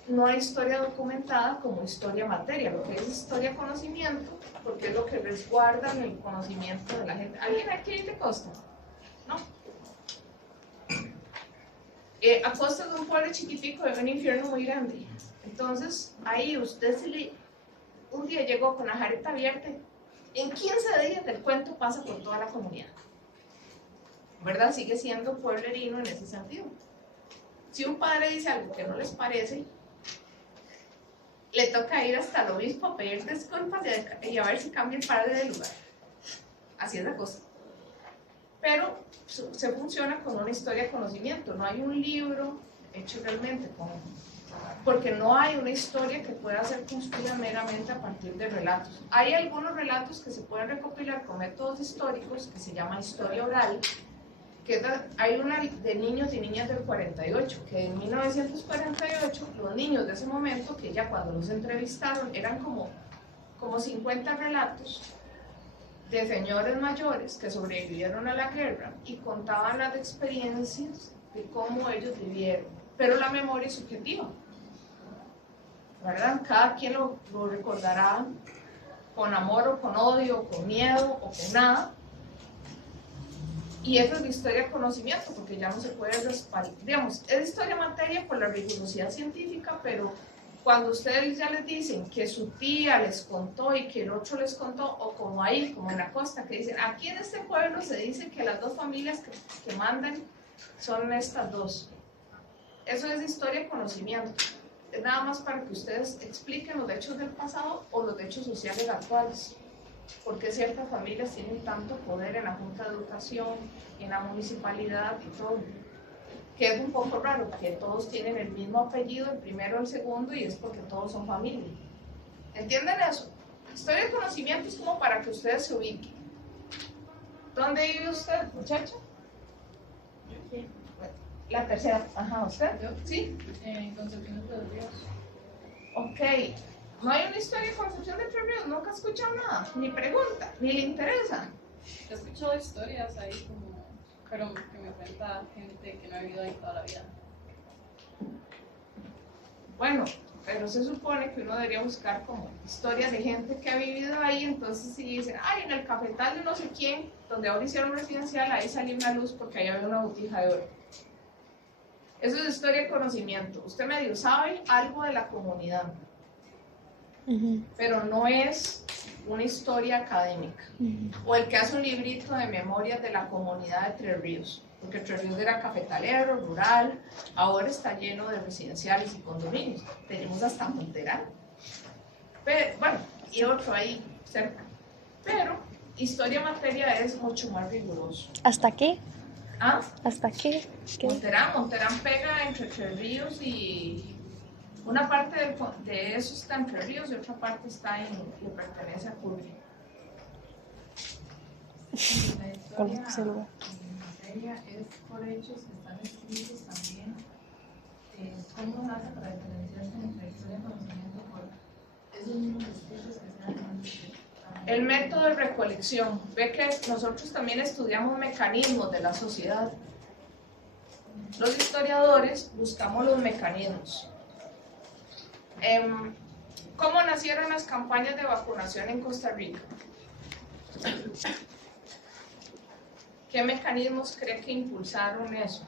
No hay historia documentada como historia materia, lo que es historia conocimiento, porque es lo que resguarda el conocimiento de la gente. ¿Alguien aquí le consta? ¿No? Acosta es un pueblo chiquitico de un infierno muy grande. Entonces, ahí usted un día llegó con la jareta abierta. En 15 días del cuento pasa por toda la comunidad. ¿Verdad? Sigue siendo pueblerino en ese sentido. Si un padre dice algo que no les parece, le toca ir hasta el obispo a pedir disculpas y a ver si cambia el padre de lugar. Así es la cosa. Pero se funciona con una historia de conocimiento. No hay un libro hecho realmente porque no hay una historia que pueda ser construida meramente a partir de relatos. Hay algunos relatos que se pueden recopilar con métodos históricos que se llama historia oral, que hay una de niños y niñas del 48, que en 1948 los niños de ese momento, que ya cuando los entrevistaron eran como 50 relatos de señores mayores que sobrevivieron a la guerra y contaban las experiencias de cómo ellos vivieron, pero la memoria es subjetiva, ¿verdad? Cada quien lo recordará con amor o con odio, o con miedo o con nada. Y eso es de historia de conocimiento, porque ya no se puede respaldar. Digamos, es historia materia por la rigurosidad científica, pero cuando ustedes ya les dicen que su tía les contó y que el otro les contó, o como ahí, como en la costa, que dicen, aquí en este pueblo se dice que las 2 familias que mandan son estas 2. Eso es historia de conocimiento. Es nada más para que ustedes expliquen los hechos del pasado o los hechos sociales actuales. Porque ciertas familias tienen tanto poder en la Junta de Educación, en la municipalidad y todo, que es un poco raro, que todos tienen el mismo apellido, el primero, el segundo, y es porque todos son familia. ¿Entienden eso? Historia de conocimiento es como para que ustedes se ubiquen. ¿Dónde vive usted, muchacha? Sí. La tercera. Ajá, ¿usted? ¿Yo? Sí. En Concepción de los Ríos. Ok. No hay una historia de Concepción de Entre Ríos, nunca he escuchado nada, ni pregunta, ni le interesa. He escuchado historias ahí como, pero que me cuenta gente que no ha vivido ahí toda la vida. Bueno, pero se supone que uno debería buscar como historias de gente que ha vivido ahí. Entonces si dicen, ay, en el cafetal de no sé quién, donde ahora hicieron residencial, ahí salió una luz porque ahí había una botija de oro. Eso es historia de conocimiento. Usted medio sabe algo de la comunidad, pero no es una historia académica. O el que hace un librito de memorias de la comunidad de Tres Ríos, porque Tres Ríos era cafetalero, rural, ahora está lleno de residenciales y condominios. Tenemos hasta Monterán. Pero, bueno, y otro ahí cerca. Pero historia materia es mucho más riguroso. ¿Hasta qué? ¿Ah? ¿Hasta qué? ¿Qué? Monterán pega entre Tres Ríos y una parte de eso está en Tres Ríos y otra parte está le pertenece a Curry. La historia Conozco ese lugar. en materia es por hechos que están escritos también. ¿Cómo hace para diferenciarse entre historia y conocimiento por esos mismos escritos que se dan? El método de recolección. Ve que nosotros también estudiamos mecanismos de la sociedad. Los historiadores buscamos los mecanismos. ¿Cómo nacieron las campañas de vacunación en Costa Rica? ¿Qué mecanismos cree que impulsaron eso?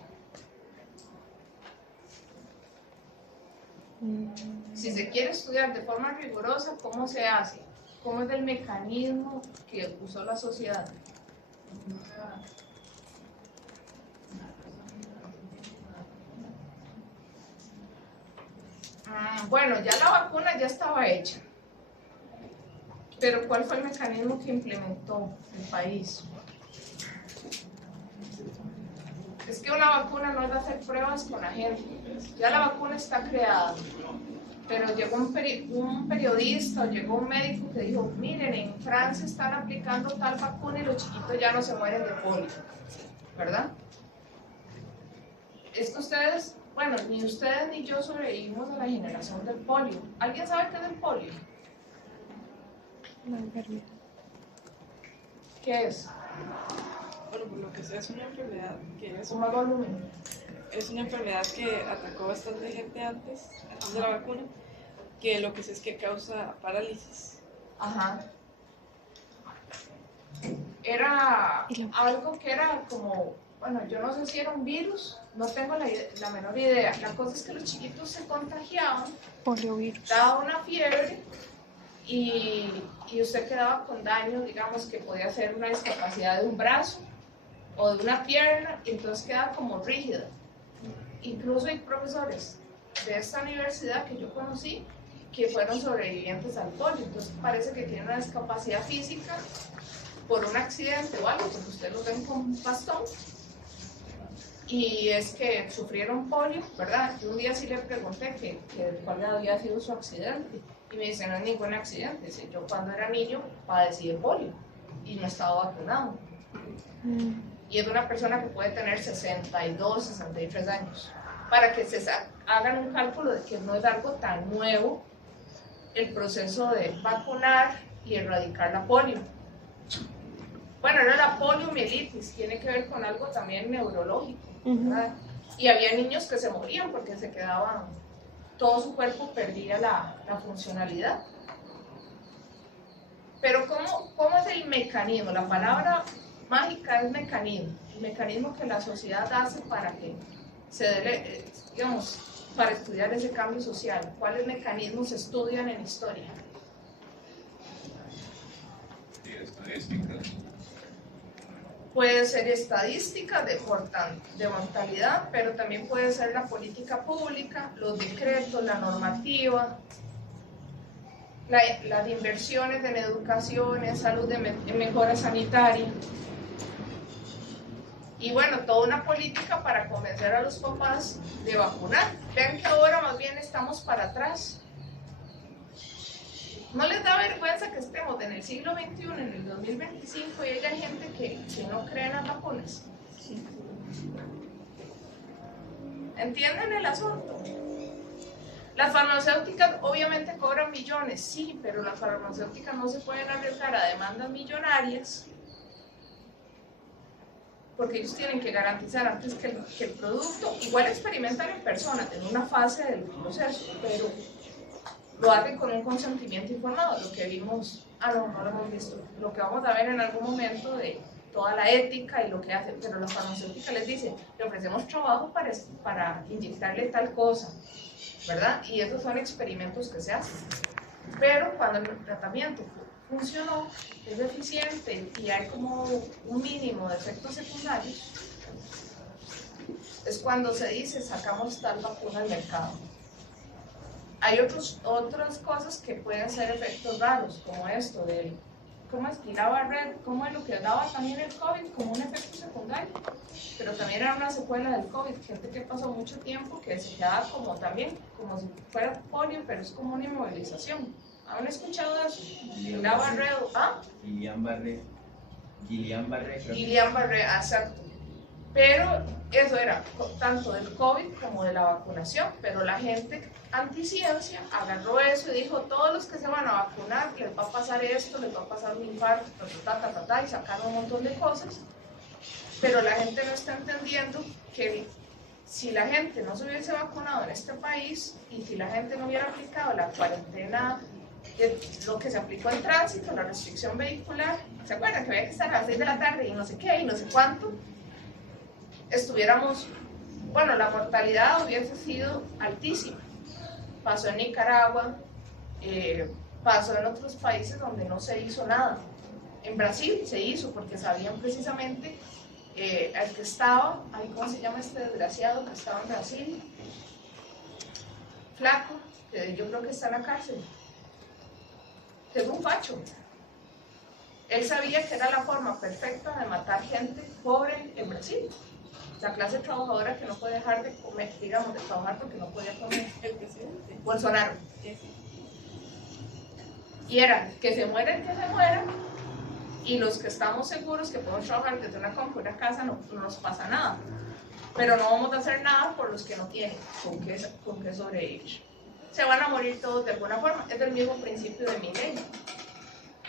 Si se quiere estudiar de forma rigurosa, ¿cómo se hace? ¿Cómo es el mecanismo que usó la sociedad? Bueno, ya la vacuna ya estaba hecha. Pero ¿cuál fue el mecanismo que implementó el país? Es que una vacuna no es de hacer pruebas con la gente. Ya la vacuna está creada. Pero llegó un periodista o llegó un médico que dijo, miren, en Francia están aplicando tal vacuna y los chiquitos ya no se mueren de polio, ¿verdad? Es que ustedes, bueno, ni ustedes ni yo sobrevivimos a la generación del polio. ¿Alguien sabe qué es el polio? Una enfermedad. ¿Qué es? Bueno, por lo que sé, es una enfermedad que Suma volumen. es una enfermedad que atacó bastante gente antes de la vacuna, que lo que sé es que causa parálisis. Ajá. Era algo que era como, bueno, yo no sé si era un virus, no tengo la menor idea. La cosa es que los chiquitos se contagiaban, Poliovirus. daba una fiebre y usted quedaba con daño, digamos que podía ser una discapacidad de un brazo o de una pierna, y entonces quedaba como rígida. Incluso hay profesores de esta universidad que yo conocí que fueron sobrevivientes al polio, entonces parece que tienen una discapacidad física por un accidente o algo, porque ustedes lo ven con un bastón, y es que sufrieron polio, ¿verdad? Y un día sí le pregunté que cuál había sido su accidente, y me dice, no es ningún accidente. Dice, yo cuando era niño padecí de polio y no estaba vacunado. Y es de una persona que puede tener 62, 63 años. Para que se hagan un cálculo de que no es algo tan nuevo el proceso de vacunar y erradicar la polio. Bueno, era la poliomielitis, tiene que ver con algo también neurológico, ¿verdad? Y había niños que se morían porque se quedaban, todo su cuerpo perdía la funcionalidad. Pero ¿cómo es el mecanismo? La palabra mágica es mecanismo, el mecanismo que la sociedad hace para que se dé, digamos, para estudiar ese cambio social. ¿Cuáles mecanismos se estudian en historia? Sí, estadística. Puede ser estadística de mortalidad, pero también puede ser la política, los decretos, la normativa, las inversiones en educación, en salud, en mejora sanitaria. Y bueno, toda una política para convencer a los papás de vacunar. Vean que ahora más bien estamos para atrás. ¿No les da vergüenza que estemos en el siglo XXI, en el 2025, y haya gente que no cree en las vacunas? ¿Entienden el asunto? Las farmacéuticas obviamente cobran millones, sí, pero las farmacéuticas no se pueden arriesgar a demandas millonarias porque ellos tienen que garantizar antes que el producto, igual experimentan en personas en una fase del proceso, pero lo hacen con un consentimiento informado, lo que vimos, no lo hemos visto, lo que vamos a ver en algún momento de toda la ética y lo que hacen, pero la farmacéutica les dice, le ofrecemos trabajo para inyectarle tal cosa, ¿verdad? Y esos son experimentos que se hacen. Pero cuando el tratamiento funcionó, es eficiente y hay como un mínimo de efectos secundarios, es cuando se dice sacamos tal vacuna al mercado. Hay otras cosas que pueden ser efectos raros, como esto del, ¿cómo es? ¿Cómo es lo que daba también el COVID como un efecto secundario? Pero también era una secuela del COVID, gente que pasó mucho tiempo que se quedaba como también, como si fuera polio, pero es como una inmovilización. ¿Han escuchado de eso? Guillain-Barré, ¿ah? Guillain-Barré, exacto. Pero eso era tanto del COVID como de la vacunación, pero la gente anticiencia agarró eso y dijo, todos los que se van a vacunar, les va a pasar esto, les va a pasar un infarto, y sacaron un montón de cosas, pero la gente no está entendiendo que si la gente no se hubiese vacunado en este país y si la gente no hubiera aplicado la cuarentena, lo que se aplicó en tránsito, la restricción vehicular, ¿se acuerdan que había que estar a las 6 de la tarde y no sé qué y no sé cuánto? Estuviéramos, bueno, la mortalidad hubiese sido altísima. Pasó en Nicaragua, pasó en otros países donde no se hizo nada. En Brasil se hizo porque sabían precisamente al que estaba, ¿cómo se llama este desgraciado que estaba en Brasil? Flaco, que yo creo que está en la cárcel, que es un facho. Él sabía que era la forma perfecta de matar gente pobre en Brasil. La clase trabajadora que no puede dejar de comer, digamos, de trabajar porque no podía comer. El presidente. Bolsonaro. Sí. Y era que se muera el que se muera, y los que estamos seguros que podemos trabajar desde una compu, una casa, no nos pasa nada. Pero no vamos a hacer nada por los que no tienen con qué sobrevivir. Se van a morir todos de alguna forma. Es el mismo principio de Milenio.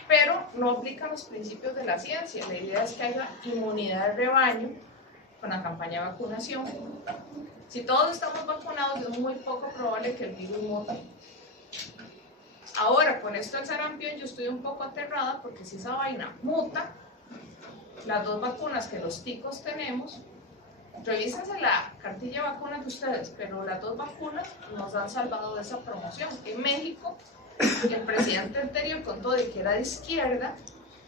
Pero no aplican los principios de la ciencia. La idea es que haya inmunidad de rebaño con la campaña de vacunación. Si todos estamos vacunados, es muy poco probable que el virus mute. Ahora, con esto del sarampión, yo estoy un poco aterrada porque si esa vaina muta, las 2 vacunas que los ticos tenemos, revísense la cartilla de vacunas de ustedes, pero las 2 vacunas nos han salvado de esa promoción. En México, el presidente anterior, con todo y que era de izquierda,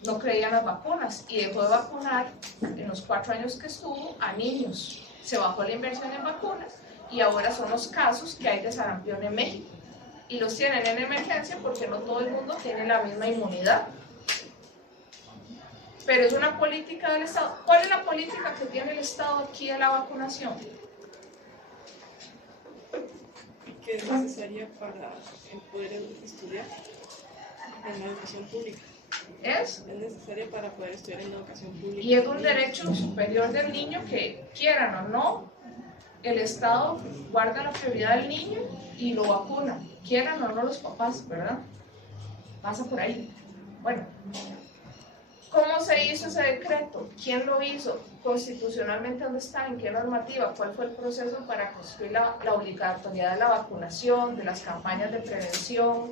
no creía en las vacunas y dejó de vacunar en los 4 años que estuvo a niños. Se bajó la inversión en vacunas y ahora son los casos que hay de sarampión en México. Y los tienen en emergencia porque no todo el mundo tiene la misma inmunidad. Pero es una política del Estado. ¿Cuál es la política que tiene el Estado aquí de la vacunación? Que es necesaria para poder estudiar en la educación pública. Es necesaria para poder estudiar en la educación pública. Y es un derecho superior del niño que, quieran o no, el Estado guarda la prioridad del niño y lo vacuna, quieran o no los papás, ¿verdad? Pasa por ahí. Bueno, ¿cómo se hizo ese decreto? ¿Quién lo hizo? Constitucionalmente, ¿dónde está? ¿En qué normativa? ¿Cuál fue el proceso para construir la obligatoriedad de la vacunación, de las campañas de prevención?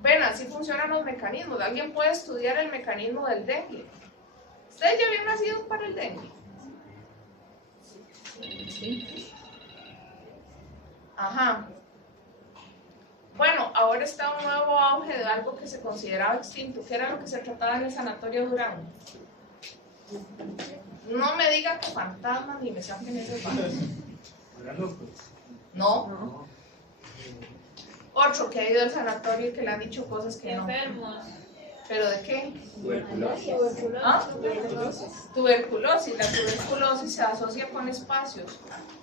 Ven, así funcionan los mecanismos. ¿Alguien puede estudiar el mecanismo del dengue? ¿Ustedes ya habían nacido para el dengue? Sí. Ajá. Bueno, ahora está un nuevo auge de algo que se consideraba extinto. ¿Qué era lo que se trataba en el Sanatorio Durán? No me diga que fantasmas ni me saquen esos baños. No. Otro que ha ido al sanatorio y que le han dicho cosas que no. Enfermos. ¿Pero de qué? Tuberculosis. ¿Ah? Tuberculosis. La tuberculosis se asocia con espacios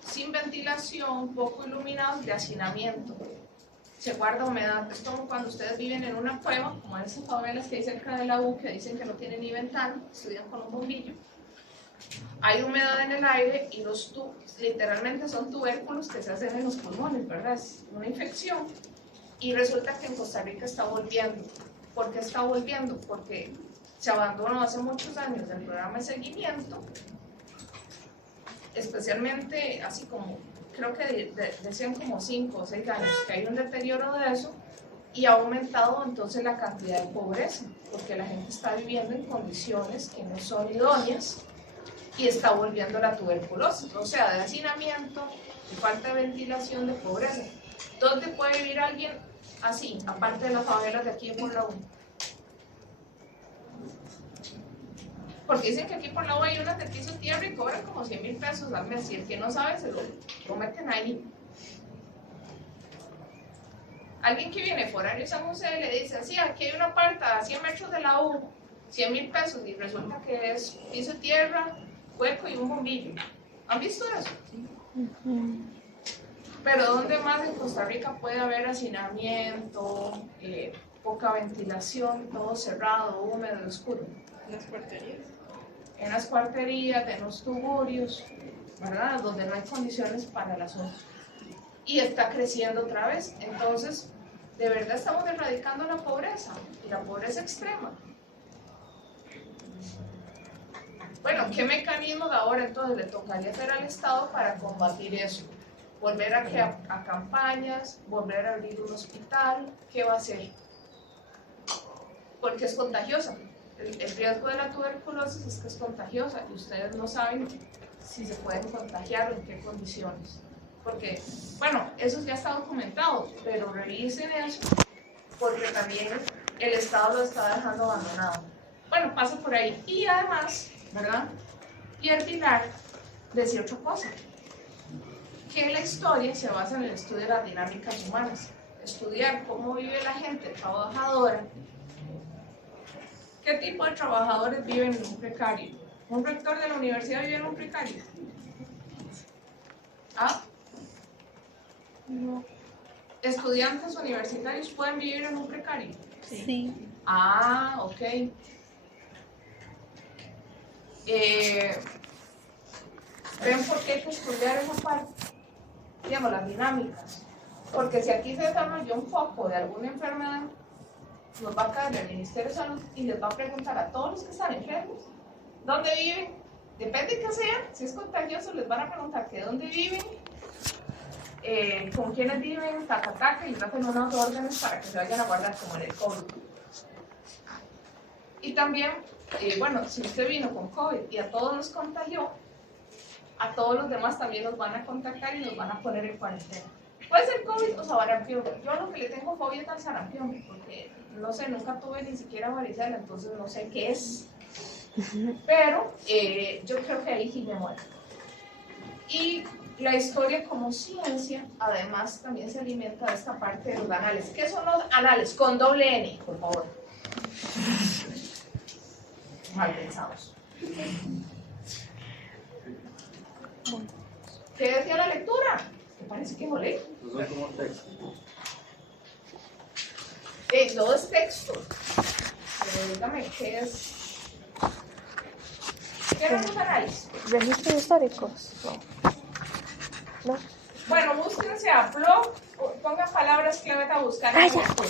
sin ventilación, poco iluminados, de hacinamiento. Se guarda humedad. Es como cuando ustedes viven en una cueva, como en esas favelas que hay cerca de la U, que dicen que no tienen ni ventana, estudian con un bombillo. Hay humedad en el aire y los literalmente son tubérculos que se hacen en los pulmones, ¿verdad? Es una infección. Y resulta que en Costa Rica está volviendo. ¿Por qué está volviendo? Porque se abandonó hace muchos años el programa de seguimiento, especialmente así como creo que decían como 5 o 6 años, que hay un deterioro de eso y ha aumentado entonces la cantidad de pobreza, porque la gente está viviendo en condiciones que no son idóneas y está volviendo la tuberculosis, o sea, de hacinamiento, de falta de ventilación, de pobreza. ¿Dónde puede vivir alguien así, aparte de las favelas de aquí por la U? Porque dicen que aquí por la U hay unas de piso tierra y cobran como 100,000 pesos al mes, y el que no sabe se lo meten ahí. Alguien que viene foráneo de San José le dice, sí, aquí hay una aparta a 100 metros de la U, 100,000 pesos, y resulta que es piso tierra, hueco y un bombillo. ¿Han visto eso? Pero ¿dónde más en Costa Rica puede haber hacinamiento, poca ventilación, todo cerrado, húmedo, oscuro? Las cuarterías. En las cuarterías, en los tuburios, ¿verdad? Donde no hay condiciones para el asunto. Y está creciendo otra vez. Entonces, de verdad estamos erradicando la pobreza, y la pobreza extrema. Bueno, ¿qué mecanismos ahora entonces le tocaría hacer al Estado para combatir eso? Volver a campañas, volver a abrir un hospital, ¿qué va a hacer? Porque es contagiosa. El riesgo de la tuberculosis es que es contagiosa y ustedes no saben si se pueden contagiar o en qué condiciones. Porque, bueno, eso ya está documentado, pero revisen eso, porque también el Estado lo está dejando abandonado. Bueno, pasa por ahí. Y además, ¿verdad? Pierre Vilar decía otra cosa, que la historia se basa en el estudio de las dinámicas humanas, estudiar cómo vive la gente trabajadora. ¿Qué tipo de trabajadores viven en un precario? ¿Un rector de la universidad vive en un precario? ¿Ah? No. ¿Estudiantes universitarios pueden vivir en un precario? Sí. Ah, ok. ¿Ven por qué hay que estudiar esa parte? Digamos, las dinámicas. Porque si aquí se desarrolló un foco de alguna enfermedad, nos va a caer el Ministerio de Salud y les va a preguntar a todos los que están enfermos dónde viven. Depende de qué sea, si es contagioso, les van a preguntar que dónde viven, con quiénes viven, taca, y les hacen unos órdenes para que se vayan a guardar como en el COVID. Y también, bueno, si usted vino con COVID y a todos nos contagió, a todos los demás también nos van a contactar y nos van a poner en cuarentena. Puede ser COVID o sarampión. Yo lo que le tengo fobia es al sarampión, porque no sé, nunca tuve ni siquiera varicela, entonces no sé qué es. Pero yo creo que ahí sí me muero. Y la historia como ciencia, además, también se alimenta de esta parte de los anales. ¿Qué son los anales? Con doble N, por favor. Mal pensados. ¿Qué decía la lectura? Me parece que molé. Son como textos. No es texto. Pero dígame, ¿qué es? ¿Qué eran los anales? ¿Registros históricos? No. ¿No? Bueno, búsquense a blog, pongan palabras clave a buscar en la lectura.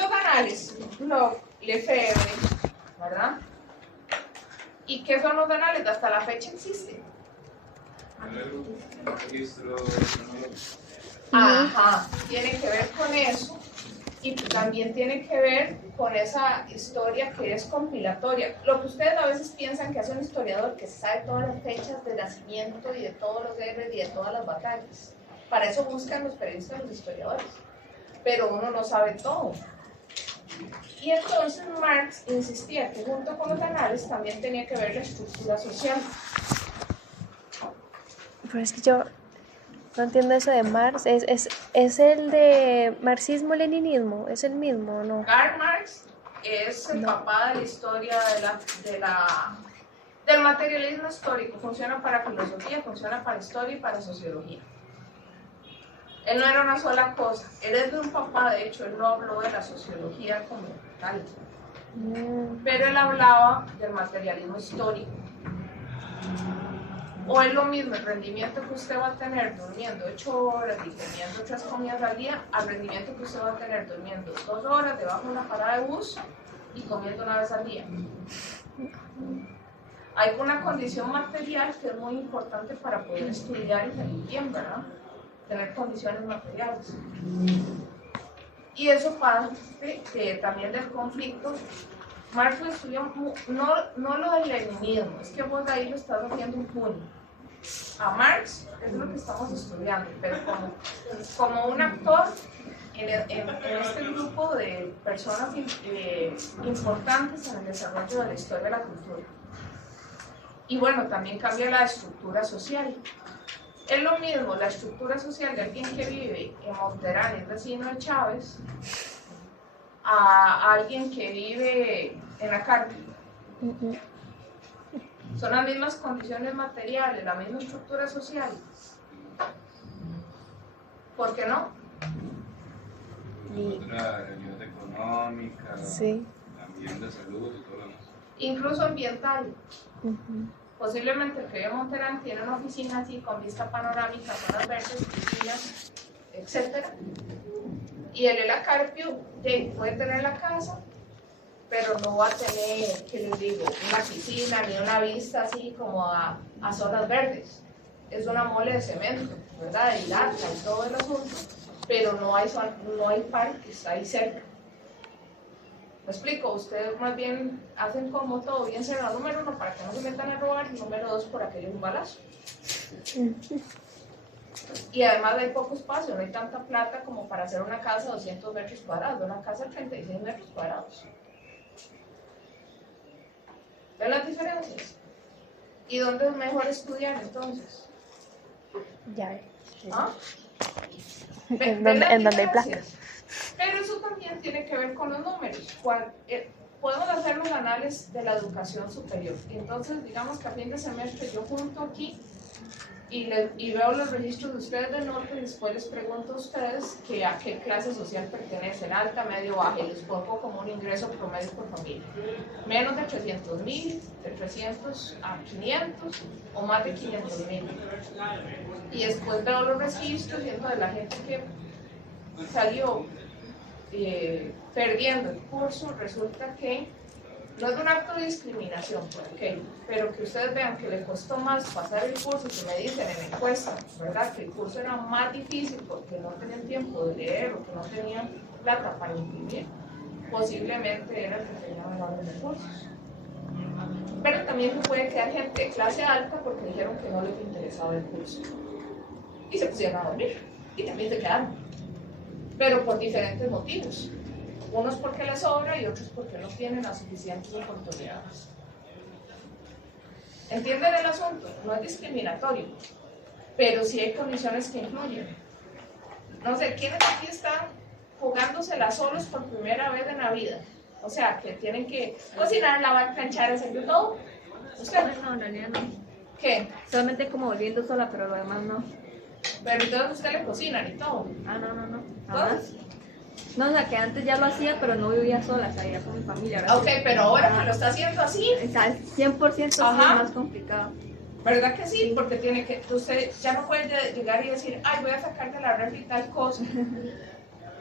Los anales, blog, Lefebvre, ¿verdad? ¿Y qué son los anales? Hasta la fecha existen. Registro. Ajá, tiene que ver con eso y también tiene que ver con esa historia que es compilatoria. Lo que ustedes a veces piensan que hace un historiador que se sabe todas las fechas de nacimiento y de todos los héroes y de todas las batallas. Para eso buscan los periodistas, los historiadores. Pero uno no sabe todo. Y entonces Marx insistía que junto con los anales también tenía que ver la estructura social. Pero es que yo no entiendo eso de Marx. ¿Es el de marxismo-leninismo? ¿Es el mismo o no? Karl Marx es el papá de la historia del materialismo histórico. Funciona para filosofía, funciona para historia y para sociología. Él no era una sola cosa. Él es de un papá, de hecho, él no habló de la sociología como tal. Pero él hablaba del materialismo histórico. O es lo mismo el rendimiento que usted va a tener durmiendo 8 horas y teniendo 3 comidas al día, al rendimiento que usted va a tener durmiendo 2 horas debajo de una parada de bus y comiendo una vez al día. Hay una condición material que es muy importante para poder estudiar y salir bien, ¿verdad? tener condiciones materiales. Y eso parte también del conflicto. Marx lo estudió, no lo del leninismo, es que vos ahí lo estás haciendo un puño. A Marx es lo que estamos estudiando, pero como un actor en este grupo de personas importantes en el desarrollo de la historia de la cultura. Y bueno, también cambia la estructura social. Es lo mismo la estructura social de alguien que vive en Monterrey, es vecino de Chávez, a alguien que vive en la cárcel. Son las mismas condiciones materiales, la misma estructura social. ¿Por qué no? Otra realidad económica, Sí. también de salud y todo lo demás. Incluso ambiental. Posiblemente el que vive en Monterrey tiene una oficina así con vista panorámica, zonas verdes, piscinas, etc. Y el de la Carpio puede tener la casa, pero no va a tener, ¿qué les digo?, una piscina ni una vista así como a zonas verdes. Es una mole de cemento, ¿verdad? Y lata y todo el asunto, pero no hay parques ahí cerca. ¿Me explico? Ustedes más bien hacen como todo bien cerrado, número 1, para que no se metan a robar, y número 2, por aquello un balazo. Y además hay poco espacio, no hay tanta plata como para hacer una casa de 200 metros cuadrados, una casa de 36 metros cuadrados. ¿Ven las diferencias? ¿Y dónde es mejor estudiar entonces? Ya. ¿Ah? En donde hay plata. Pero eso también tiene que ver con los números. Podemos hacer los anales de la educación superior. Entonces, digamos que a fin de semestre yo junto aquí y veo los registros de ustedes del norte y después les pregunto a ustedes que a qué clase social pertenecen, alta, medio, baja, y les pongo como un ingreso promedio por familia. Menos de 300,000, de 300 a 500 o más de 500,000. Y después veo los registros viendo de la gente que salió perdiendo el curso. Resulta que no es un acto de discriminación, okay, pero que ustedes vean que le costó más pasar el curso, que me dicen en la encuesta, ¿verdad?, que el curso era más difícil porque no tenían tiempo de leer o que no tenían plata para imprimir, posiblemente era el que tenía menores recursos. Pero también se puede quedar gente de clase alta porque dijeron que no les interesaba el curso y se pusieron a dormir y también se quedaron, pero por diferentes motivos. Unos porque les sobra y otros porque no tienen las suficientes oportunidades. ¿Entienden el asunto? No es discriminatorio, pero sí hay condiciones que influyen. No sé, ¿quiénes aquí están jugándosela solos por primera vez en la vida? O sea, que tienen que cocinar, lavar, planchar, hacer de todo. ¿Usted? No, en realidad no. ¿Qué? Solamente como volviendo sola, pero lo demás no. Pero entonces usted le cocinan y todo. Ah, no. ¿Entonces? No, o sea, que antes ya lo hacía, pero no vivía sola, o sea, vivía con mi familia. Ahora Ok, pero ahora me lo está haciendo así. O sea, 100% sí es Ajá. más complicado. ¿Verdad que sí? Porque tiene que, usted ya no puede llegar y decir, ay, voy a sacar de la refri tal cosa.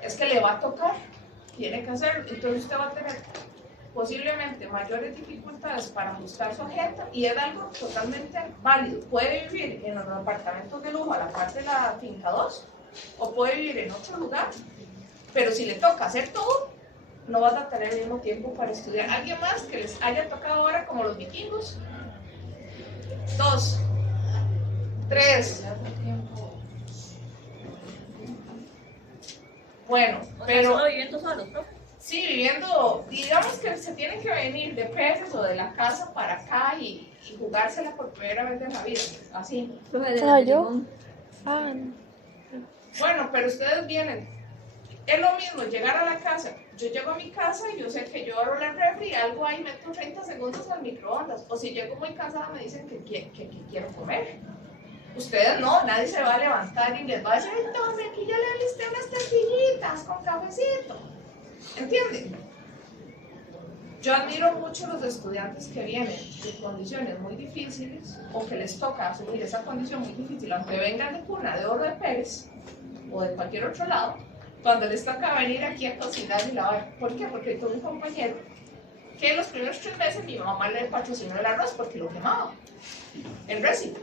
Es que le va a tocar, tiene que hacerlo. Entonces usted va a tener posiblemente mayores dificultades para ajustar su agenda y es algo totalmente válido. Puede vivir en los apartamentos de lujo a la parte de la finca 2 o puede vivir en otro lugar, pero si le toca hacer todo, no vas a tener el mismo tiempo para estudiar. ¿Alguien más que les haya tocado ahora como los vikingos? 2, 3. Bueno, pero ¿Solo viviendo solos, profe? sí, viviendo, digamos que se tienen que venir de Pérez o de la casa para acá y jugársela por primera vez en la vida, así. Profe, de Ah, ¿yo? Limón. Ah, Bueno, pero ustedes vienen, es lo mismo llegar a la casa. Yo llego a mi casa y yo sé que yo abro la refri, algo ahí, meto 30 segundos al microondas. O si llego muy cansada me dicen que quiero comer. Ustedes no, nadie se va a levantar y les va a decir, tome, aquí ya le alisté unas tortillitas con cafecito. ¿Entienden? Yo admiro mucho a los estudiantes que vienen de condiciones muy difíciles o que les toca asumir esa condición muy difícil, aunque vengan de cuna de Oro de Pérez o de cualquier otro lado, cuando les toca venir aquí a cocinar y lavar. ¿Por qué? Porque tuve un compañero que los primeros 3 meses mi mamá le patrocinó el arroz porque lo quemaba. El resi.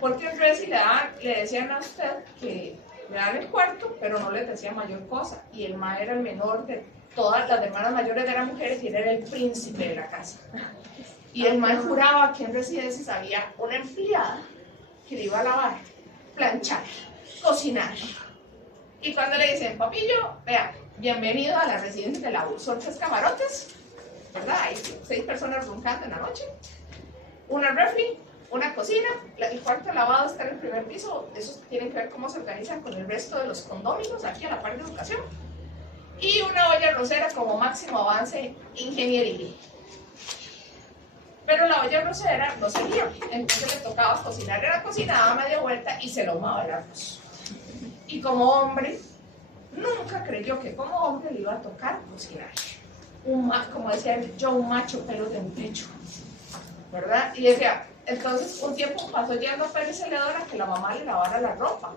Porque el resi le decían a usted que le dan el cuarto, pero no les decía mayor cosa. Y el ma era el menor de todas las hermanas mayores, eran mujeres y él era el príncipe de la casa. Y el ma juraba que en residencias había una empleada que le iba a lavar, planchar, cocinar. Y cuando le dicen, papillo, vea, bienvenido a la residencia de la U, son 3 camarotes, ¿verdad? Hay 6 personas roncando en la noche, una refri, una cocina, el cuarto lavado está en el primer piso, eso tiene que ver cómo se organizan con el resto de los condóminos aquí a la par de educación, y una olla rosera como máximo avance ingeniería. Pero la olla rosera no servía, entonces le tocaba cocinar en la cocina, daba media vuelta y se lo ahumaba el arroz. Y como hombre, nunca creyó que como hombre le iba a tocar cocinar. Como decía yo, un macho pelo de un techo, ¿verdad? Y decía, entonces un tiempo pasó yendo a Pérez Celedón a que la mamá le lavara la ropa.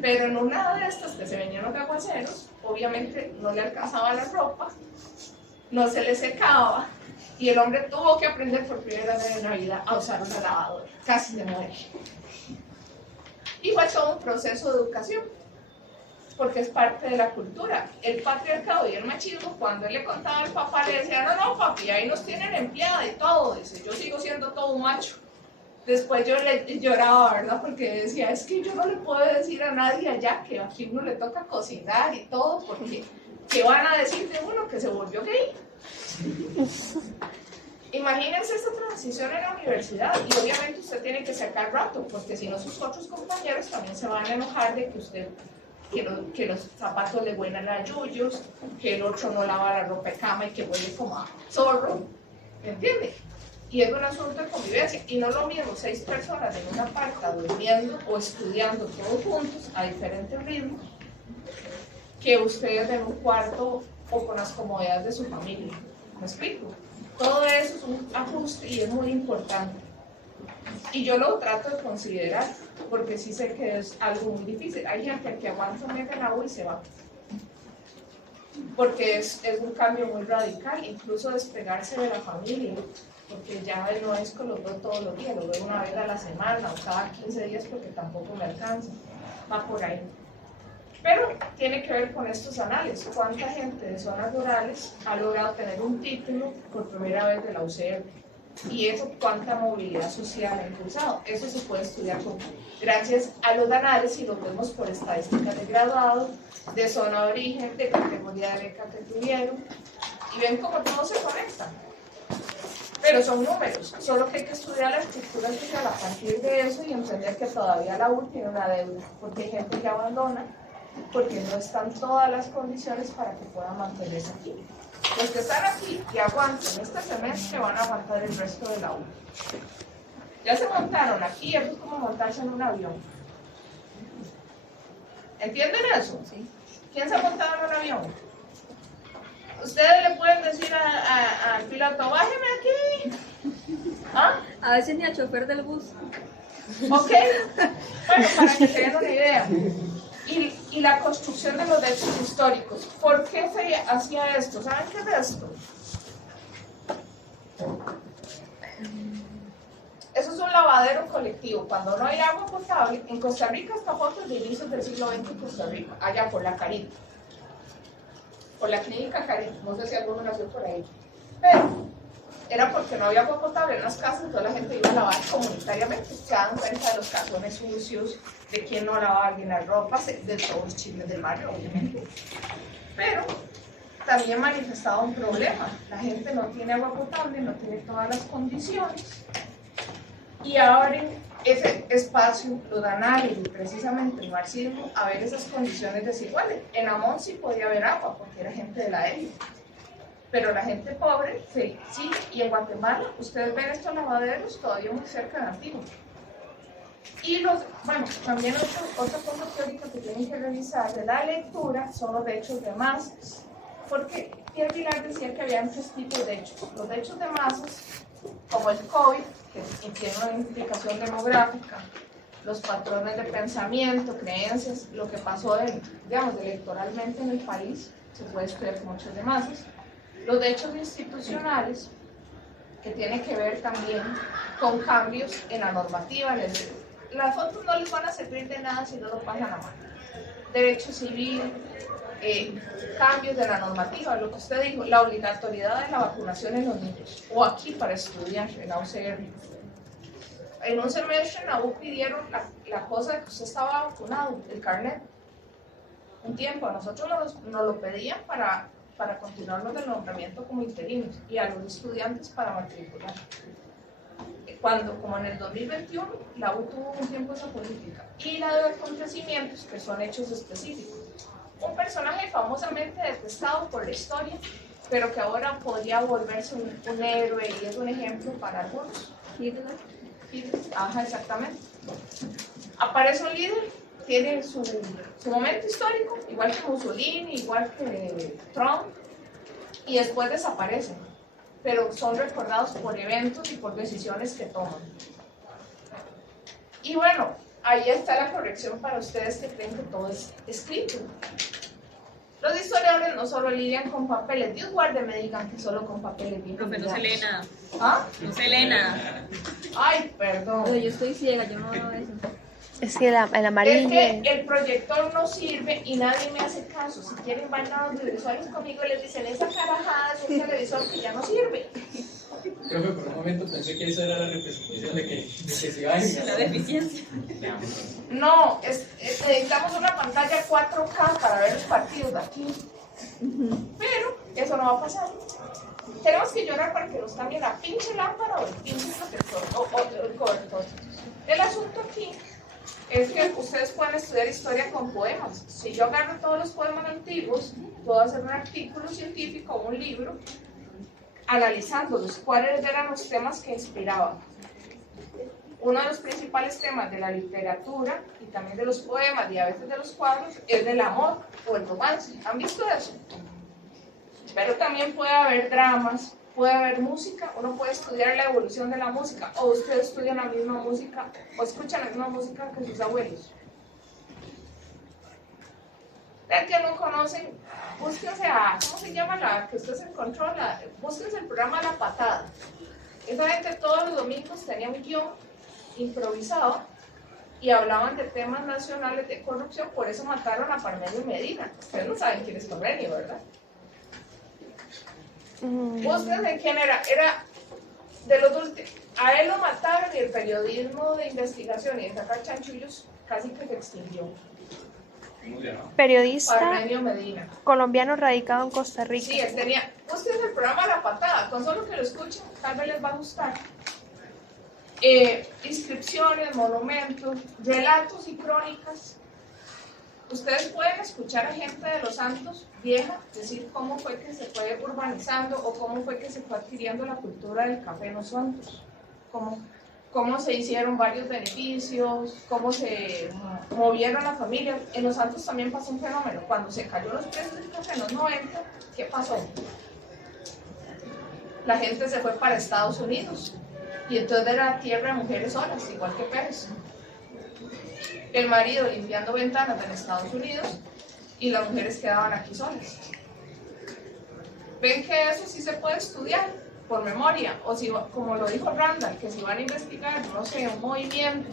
Pero en una de estas que se venían los aguaceros, obviamente no le alcanzaba la ropa, no se le secaba. Y el hombre tuvo que aprender por primera vez en la vida a usar una lavadora. Casi se muere. Y fue todo un proceso de educación, porque es parte de la cultura. El patriarcado y el machismo, cuando él le contaba al papá, le decía, no, papi, ahí nos tienen empleada y todo. Dice, yo sigo siendo todo un macho. Después yo le lloraba, ¿verdad? Porque decía, es que yo no le puedo decir a nadie allá que aquí uno le toca cocinar y todo, porque ¿qué van a decir de uno? Que se volvió gay. Imagínense esta transición en la universidad y obviamente usted tiene que sacar rato porque si no sus otros compañeros también se van a enojar de que usted que los zapatos le huelan a yuyos, que el otro no lava la ropa de cama y que huele como a zorro, ¿entiende? Y es un asunto de convivencia y no lo mismo 6 personas en una parta durmiendo o estudiando todos juntos a diferentes ritmos que ustedes en un cuarto o con las comodidades de su familia. ¿Me explico? Todo eso es un ajuste y es muy importante. Y yo lo trato de considerar, porque sí sé que es algo muy difícil. Hay gente que aguanta un mes en la U y se va. Porque es un cambio muy radical, incluso despegarse de la familia. Porque ya no es que lo veo todos los días, lo veo una vez a la semana o cada 15 días porque tampoco me alcanza. Va por ahí. Pero tiene que ver con estos análisis. ¿Cuánta gente de zonas rurales ha logrado tener un título por primera vez de la UCR? Y eso, ¿cuánta movilidad social ha impulsado? Eso se puede estudiar gracias a los análisis, lo vemos por estadísticas de graduados, de zona de origen, de categoría de beca que tuvieron. Y ven cómo todo se conecta. Pero son números, solo que hay que estudiar la estructura social a partir de eso y entender que todavía la U tiene una deuda, porque hay gente que abandona, porque no están todas las condiciones para que puedan mantenerse aquí. Los que están aquí y aguantan este semestre van a aguantar el resto de la U. Ya se montaron aquí, eso es como montarse en un avión. ¿Entienden eso? Sí. ¿Quién se ha montado en un avión? Ustedes le pueden decir al piloto, bájeme aquí. ¿Ah? A veces ni al chofer del bus. Ok. Bueno, para que se den una idea. Y la construcción de los derechos históricos. ¿Por qué se hacía esto? ¿Saben qué es esto? Eso es un lavadero colectivo. Cuando no hay agua potable, en Costa Rica, esta foto es de inicios del siglo XX en Costa Rica, allá por la Carita. Por la clínica Carita, no sé si alguno nació por ahí. Pero era porque no había agua potable en las casas, entonces la gente iba a lavar comunitariamente. Se dan cuenta de los calzones sucios, de quién no lavaba bien las ropas, de todos los chismes del barrio, obviamente. Pero también manifestaba un problema. La gente no tiene agua potable, no tiene todas las condiciones. Y abren ese espacio, lo dan análisis, precisamente el marxismo, a ver esas condiciones desiguales. En Amón sí podía haber agua, porque era gente de la élite. Pero la gente pobre, sí. Y en Guatemala, ustedes ven estos lavaderos todavía muy cerca de Antigua. Y también otra cosa teórica que tienen que revisar de la lectura son los hechos de masas. Porque Pierre Vilar decía que había 3 tipos de hechos. Los hechos de masas, como el COVID, que tiene una implicación demográfica, los patrones de pensamiento, creencias, lo que pasó, electoralmente en el país, se puede estudiar como hechos de masas. los hechos institucionales, que tiene que ver también con cambios en la normativa. Las fotos no les van a servir de nada si no lo pasan a mano. Derecho civil, cambios de la normativa, lo que usted dijo, la obligatoriedad de la vacunación en los niños, o aquí para estudiar en la UCR. En un semestre en la U pidieron la cosa de que usted estaba vacunado, el carnet. Un tiempo, a nosotros nos lo pedían para continuarnos del nombramiento como interinos y a los estudiantes para matricular. Cuando, como en el 2021, la U tuvo un tiempo esa política. Y la de acontecimientos, que son hechos específicos. Un personaje famosamente detestado por la historia, pero que ahora podría volverse un héroe y es un ejemplo para algunos. Ajá, exactamente. Aparece un líder, tiene su momento histórico, igual que Mussolini, igual que Trump, y después desaparecen, pero son recordados por eventos y por decisiones que toman. Y bueno, ahí está la corrección para ustedes que creen que todo es escrito. Los historiadores no solo lidian con papeles, Dios guarde me digan que solo con papeles bien. Profe, no se lee nada. ¿Ah? No se lee nada. Ay, perdón. Pero yo estoy ciega, yo no veo eso. Es que el amarillo. Es que el proyector no sirve y nadie me hace caso. Si quieren van a los audiovisuales conmigo y les dicen esa carajada de un televisor que ya no sirve. Profe, por un momento pensé que esa era la representación de que se va a ir. La deficiencia. No, necesitamos una pantalla 4K para ver los partidos de aquí. Pero eso no va a pasar. Tenemos que llorar para que nos cambie la pinche lámpara o el pinche protector o el cobertor. El asunto aquí es que ustedes pueden estudiar historia con poemas. Si yo agarro todos los poemas antiguos, puedo hacer un artículo científico o un libro analizándolos, cuáles eran los temas que inspiraban. Uno de los principales temas de la literatura y también de los poemas y a veces de los cuadros es del amor o el romance. ¿Han visto eso? Pero también puede haber dramas, puede haber música, uno puede estudiar la evolución de la música, o ustedes estudian la misma música o escuchan la misma música que sus abuelos. ¿Ven que no conocen? Búsquense ¿cómo se llama la que ustedes encontró? Búsquense el programa La Patada. Esa gente todos los domingos tenía un guión improvisado y hablaban de temas nacionales de corrupción, por eso mataron a Parmenio Medina. Ustedes no saben quién es Parmenio, ¿verdad? Búsquense quién era de los últimos. A él lo mataron y el periodismo de investigación y de sacar chanchullos casi que se extinguió. Periodista Parmenio Medina. colombiano radicado en Costa Rica. Sí, él tenía. Ustedes el programa La Patada, con solo que lo escuchen, tal vez les va a gustar. Inscripciones, monumentos, relatos y crónicas. Ustedes pueden escuchar a gente de los santos vieja decir cómo fue que se fue urbanizando o cómo fue que se fue adquiriendo la cultura del café en los santos. Cómo se hicieron varios beneficios, cómo se movieron las familias. En los santos también pasó un fenómeno. Cuando se cayó los precios del café en los 90, ¿qué pasó? La gente se fue para Estados Unidos y entonces era tierra de mujeres solas, igual que Pérez. El marido limpiando ventanas en Estados Unidos y las mujeres quedaban aquí solas. ¿Ven que eso sí se puede estudiar por memoria? O si, como lo dijo Randall, que si van a investigar, no sé, un movimiento,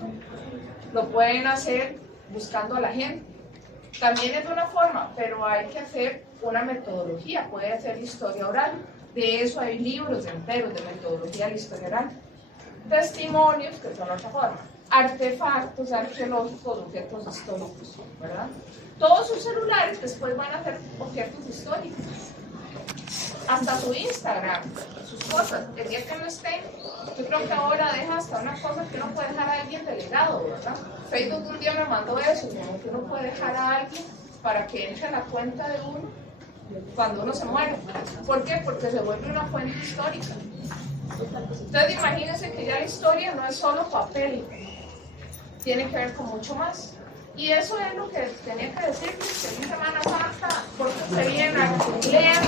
lo pueden hacer buscando a la gente. También es de una forma, pero hay que hacer una metodología, puede hacer historia oral. De eso hay libros enteros de metodología de la historia oral. Testimonios, que son otra forma. Artefactos arqueológicos, objetos históricos, ¿verdad? Todos sus celulares después van a ser objetos históricos. Hasta su Instagram, sus cosas. El día que no estén, yo creo que ahora deja hasta una cosa que uno puede dejar a alguien delegado, ¿verdad? Facebook un día me mandó eso, como que uno puede dejar a alguien para que entre a la cuenta de uno cuando uno se muere. ¿Por qué? Porque se vuelve una fuente histórica. Entonces imagínense que ya la historia no es solo papel, tiene que ver con mucho más. Y eso es lo que tenía que decirles. Feliz Semana Santa, pórtense bien, lean,